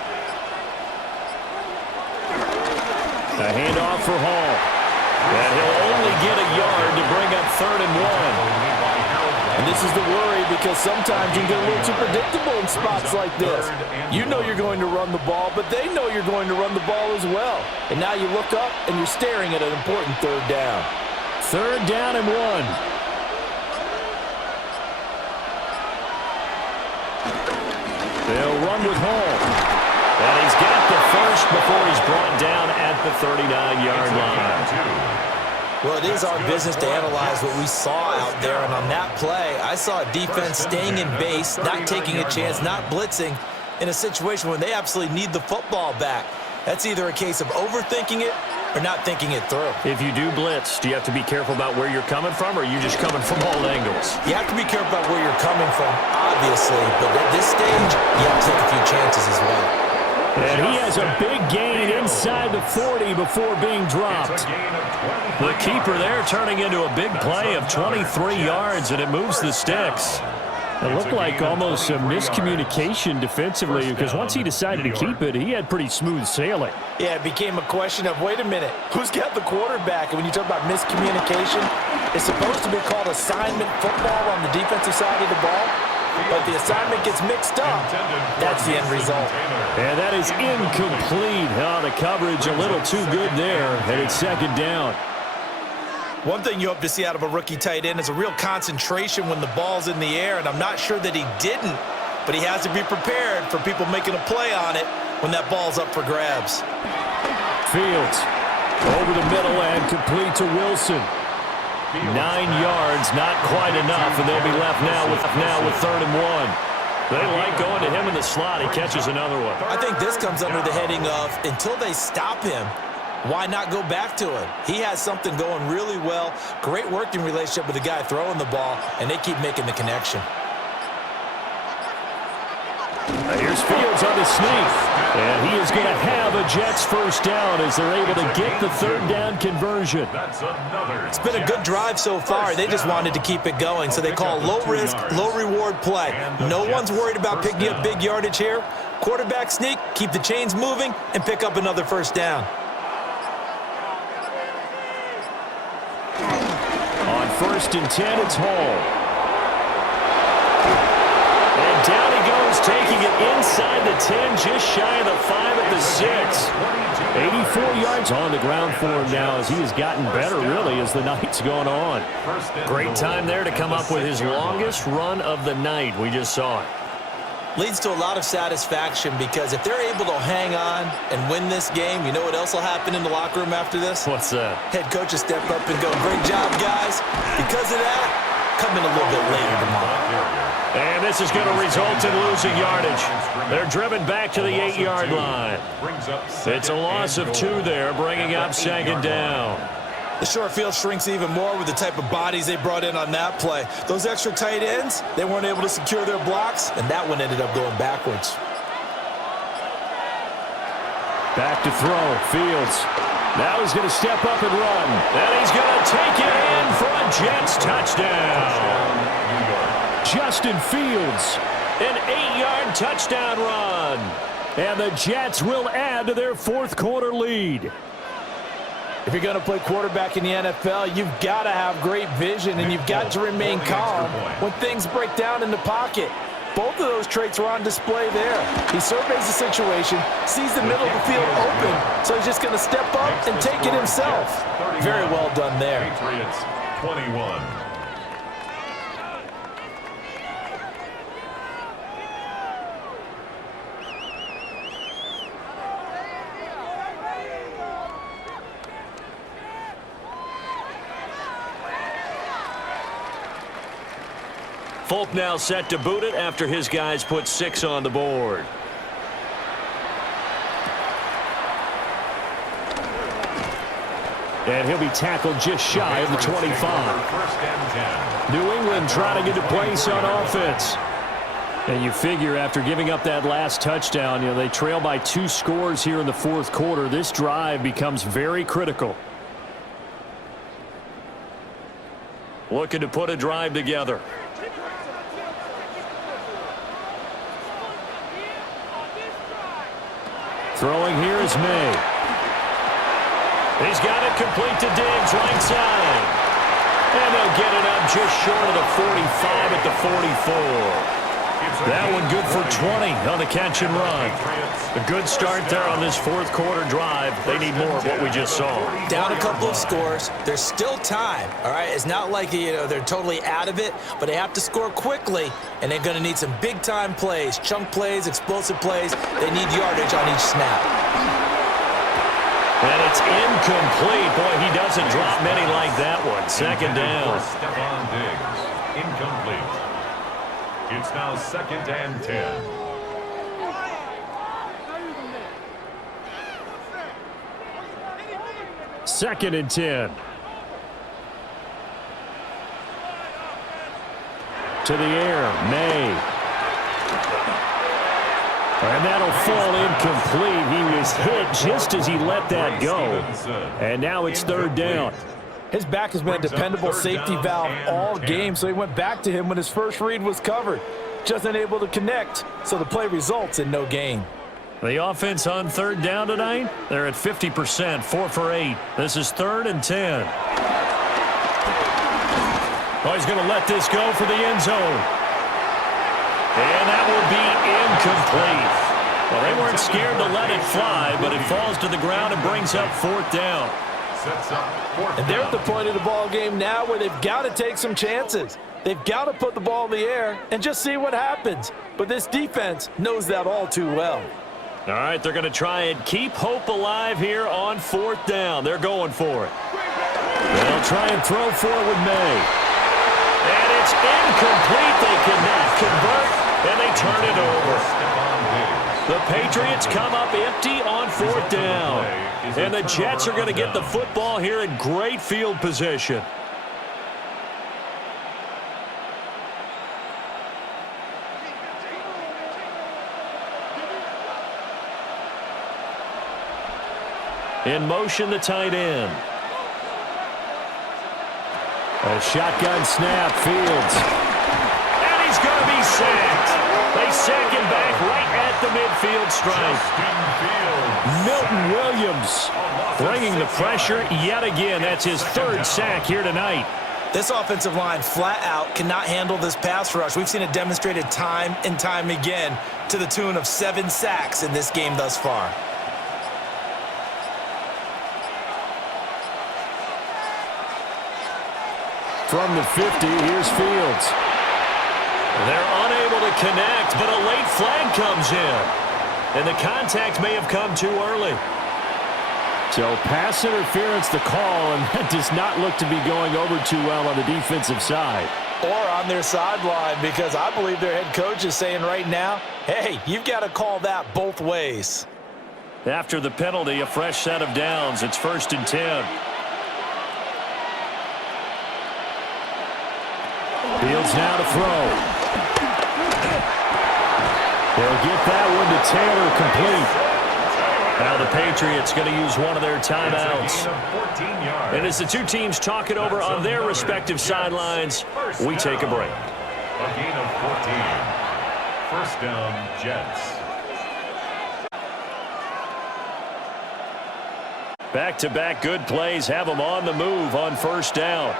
A handoff for Hall. And he'll only get a yard to bring up 3rd and 1. And this is the worry because sometimes you can get a little too predictable in spots like this. You know you're going to run the ball, but they know you're going to run the ball as well. And now you look up and you're staring at an important 3rd down. 3rd down and 1. They'll run with Hall. And he's got the first before he's brought down at the 39-yard line. Well, it is our business to analyze what we saw out there, and on that play, I saw a defense staying in base, not taking a chance, not blitzing in a situation when they absolutely need the football back. That's either a case of overthinking it or not thinking it through. If you do blitz, do you have to be careful about where you're coming from, or are you just coming from all angles? You have to be careful about where you're coming from, obviously, but at this stage, you have to take a few chances as well. And he has a big gain inside the 40 before being dropped. The keeper there turning into a big play of 23 yards, and it moves the sticks. It looked like almost a miscommunication defensively because once he decided to keep it, he had pretty smooth sailing. Yeah, it became a question of, wait a minute, who's got the quarterback? And when you talk about miscommunication, it's supposed to be called assignment football on the defensive side of the ball. but the assignment gets mixed up. That's the end result. And that is incomplete. Oh, the coverage a little too good there, and it's second down. One thing you hope to see out of a rookie tight end is a real concentration when the ball's in the air, and I'm not sure that he didn't, but he has to be prepared for people making a play on it when that ball's up for grabs. Fields over the middle and complete to Wilson. 9 yards, not quite enough, and they'll be left now with 3rd and 1. They like going to him in the slot. He catches another one. I think this comes under the heading of until they stop him, why not go back to it? He has something going really well, great working relationship with the guy throwing the ball, and they keep making the connection. Here's Fields on the sneak, and he is going to have a Jets first down as they're able to get the 3rd down conversion. It's been a good drive so far. They just wanted to keep it going, so they call low-risk, low-reward play. No one's worried about picking up big yardage here. Quarterback sneak, keep the chains moving, and pick up another first down. On 1st and 10, it's Hall. And down he goes, taking it inside the 10, just shy of the 5 at the 6. 84 yards on the ground for him now as he has gotten better, really, as the night's gone on. Great time there to come up with his longest run of the night. We just saw it. Leads to a lot of satisfaction because if they're able to hang on and win this game, you know what else will happen in the locker room after this? What's that? Head coach will step up and go, great job, guys. Because of that, come in a little bit later tomorrow. And this is going to result in losing yardage. They're driven back to the 8-yard line. It's a loss of 2 there, bringing up 2nd down. The short field shrinks even more with the type of bodies they brought in on that play. Those extra tight ends, they weren't able to secure their blocks, and that one ended up going backwards. Back to throw, Fields. Now he's going to step up and run. And he's going to take it in for a Jets touchdown. Justin Fields, an 8-yard touchdown run. And the Jets will add to their 4th quarter lead. If you're going to play quarterback in the NFL, you've got to have great vision, and you've got to remain calm when things break down in the pocket. Both of those traits were on display there. He surveys the situation, sees the middle of the field open, so he's just going to step up and take it himself. Very well done there. Patriots 21. Folk now set to boot it after his guys put 6 on the board. And he'll be tackled just shy of the 25. New England trying to get a place on offense. And you figure after giving up that last touchdown, they trail by 2 scores here in the 4th quarter. This drive becomes very critical. Looking to put a drive together. Throwing here is May. He's got it complete to Diggs, right side. And they'll get it up just short of the 45 at the 44. That one good for 20 on the catch and run. A good start there on this 4th quarter drive. They need more of what we just saw. Down a couple of scores. There's still time, all right? It's not like, they're totally out of it, but they have to score quickly, and they're going to need some big-time plays, chunk plays, explosive plays. They need yardage on each snap. And it's incomplete. Boy, he doesn't drop many like that one. 2nd down. Stephon Diggs, incomplete. It's now 2nd and 10. Second and 10. To the air, May. And that'll fall incomplete. He was hit just as he let that go. And now it's 3rd down. His back has been a dependable safety valve all game, so he went back to him when his first read was covered. Just unable to connect, so the play results in no gain. The offense on 3rd down tonight, they're at 50%, 4 for 8. This is 3rd and 10. Oh, he's going to let this go for the end zone. And that will be incomplete. Well, they weren't scared to let it fly, but it falls to the ground and brings up fourth down. And they're at the point of the ball game now where they've got to take some chances. They've got to put the ball in the air and just see what happens. But this defense knows that all too well. All right, they're going to try and keep hope alive here on fourth down. They're going for it. They'll try and throw for it with May. And it's incomplete. They cannot convert, and they turn it over. The Patriots come up empty on fourth down. And the Jets are going to get the football here in great field position. In motion, the tight end. A shotgun snap, Fields. And he's going to be sacked. They sack him back right at the midfield stripe. Milton Williams bringing the pressure yet again. That's his third sack here tonight. This offensive line flat out cannot handle this pass rush. We've seen it demonstrated time and time again to the tune of 7 sacks in this game thus far. From the 50, here's Fields. They're unable to connect, but a late flag comes in. And the contact may have come too early. So pass interference the call, and that does not look to be going over too well on the defensive side. Or on their sideline, because I believe their head coach is saying right now, hey, you've got to call that both ways. After the penalty, a fresh set of downs. It's 1st and 10. Fields now to throw. They'll get that one to Taylor complete. Now the Patriots going to use one of their timeouts. And as the two teams talk it over on their respective sidelines, we take a break. A gain of 14. First down, Jets. Back-to-back good plays have them on the move on first down.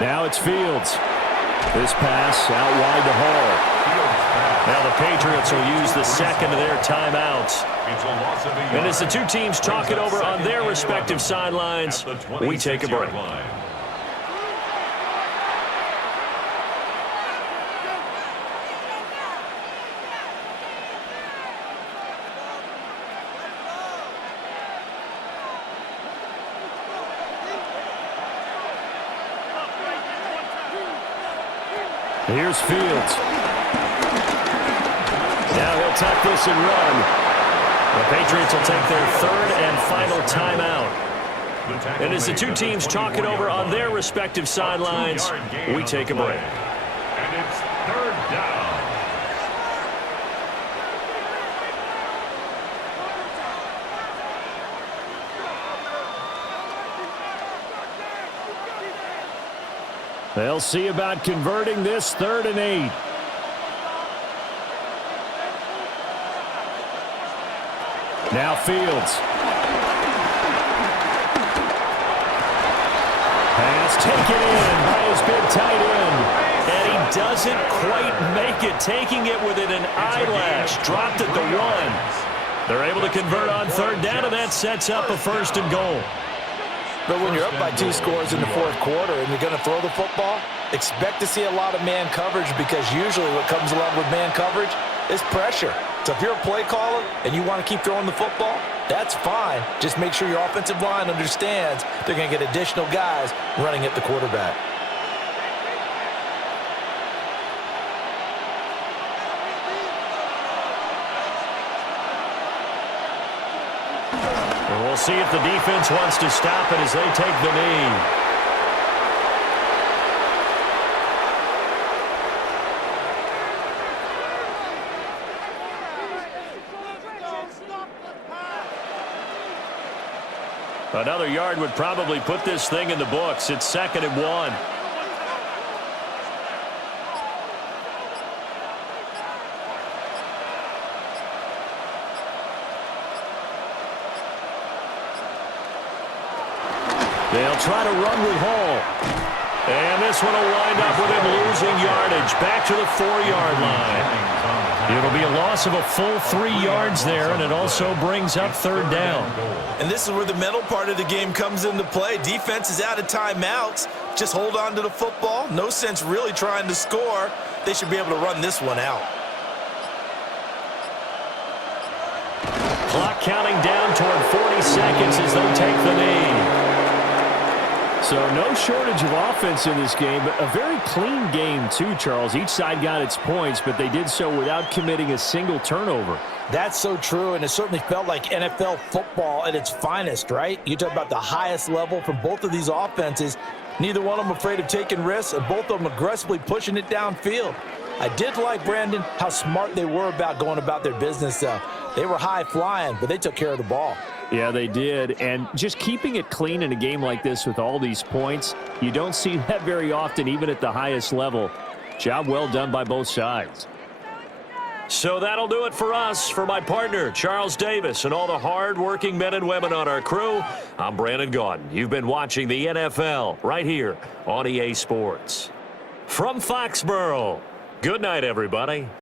Now it's Fields. This pass out wide to Hall. Now the Patriots will use the second of their timeouts. And as the two teams talk it over on their respective sidelines, we take a break. Here's Fields. Now he'll tuck this and run. The Patriots will take their third and final timeout. And as the two teams talk it over on their respective sidelines, we take a break. And it's 3rd down. They'll see about converting this 3rd and 8. Now Fields. Pass taken in by his big tight end. And he doesn't quite make it, taking it within an eyelash. Dropped at the 1. They're able to convert on 3rd down, and that sets up a 1st and goal. But when you're up by 2 scores in the 4th quarter and you're going to throw the football, expect to see a lot of man coverage, because usually what comes along with man coverage is pressure. So if you're a play caller and you want to keep throwing the football, that's fine. Just make sure your offensive line understands they're going to get additional guys running at the quarterback. And we'll see if the defense wants to stop it as they take the knee. Another yard would probably put this thing in the books. It's 2nd and 1. They'll try to run with Hall. And this one will wind up with him losing yardage back to the 4-yard line. It'll be a loss of a full 3 yards there, and it also brings up third down. And this is where the mental part of the game comes into play. Defense is out of timeouts. Just hold on to the football. No sense really trying to score. They should be able to run this one out. Clock counting down toward 40 seconds as they take the knee. So no shortage of offense in this game, but a very clean game too, Charles. Each side got its points, but they did so without committing a single turnover. That's so true, and it certainly felt like NFL football at its finest, right? You talk about the highest level from both of these offenses. Neither one of them afraid of taking risks, and both of them aggressively pushing it downfield. I did like, Brandon, how smart they were about going about their business. They were high flying, but they took care of the ball. Yeah, they did. And just keeping it clean in a game like this with all these points, you don't see that very often, even at the highest level. Job well done by both sides. So that'll do it for us. For my partner, Charles Davis, and all the hard-working men and women on our crew, I'm Brandon Gaudin. You've been watching the NFL right here on EA Sports. From Foxborough, good night, everybody.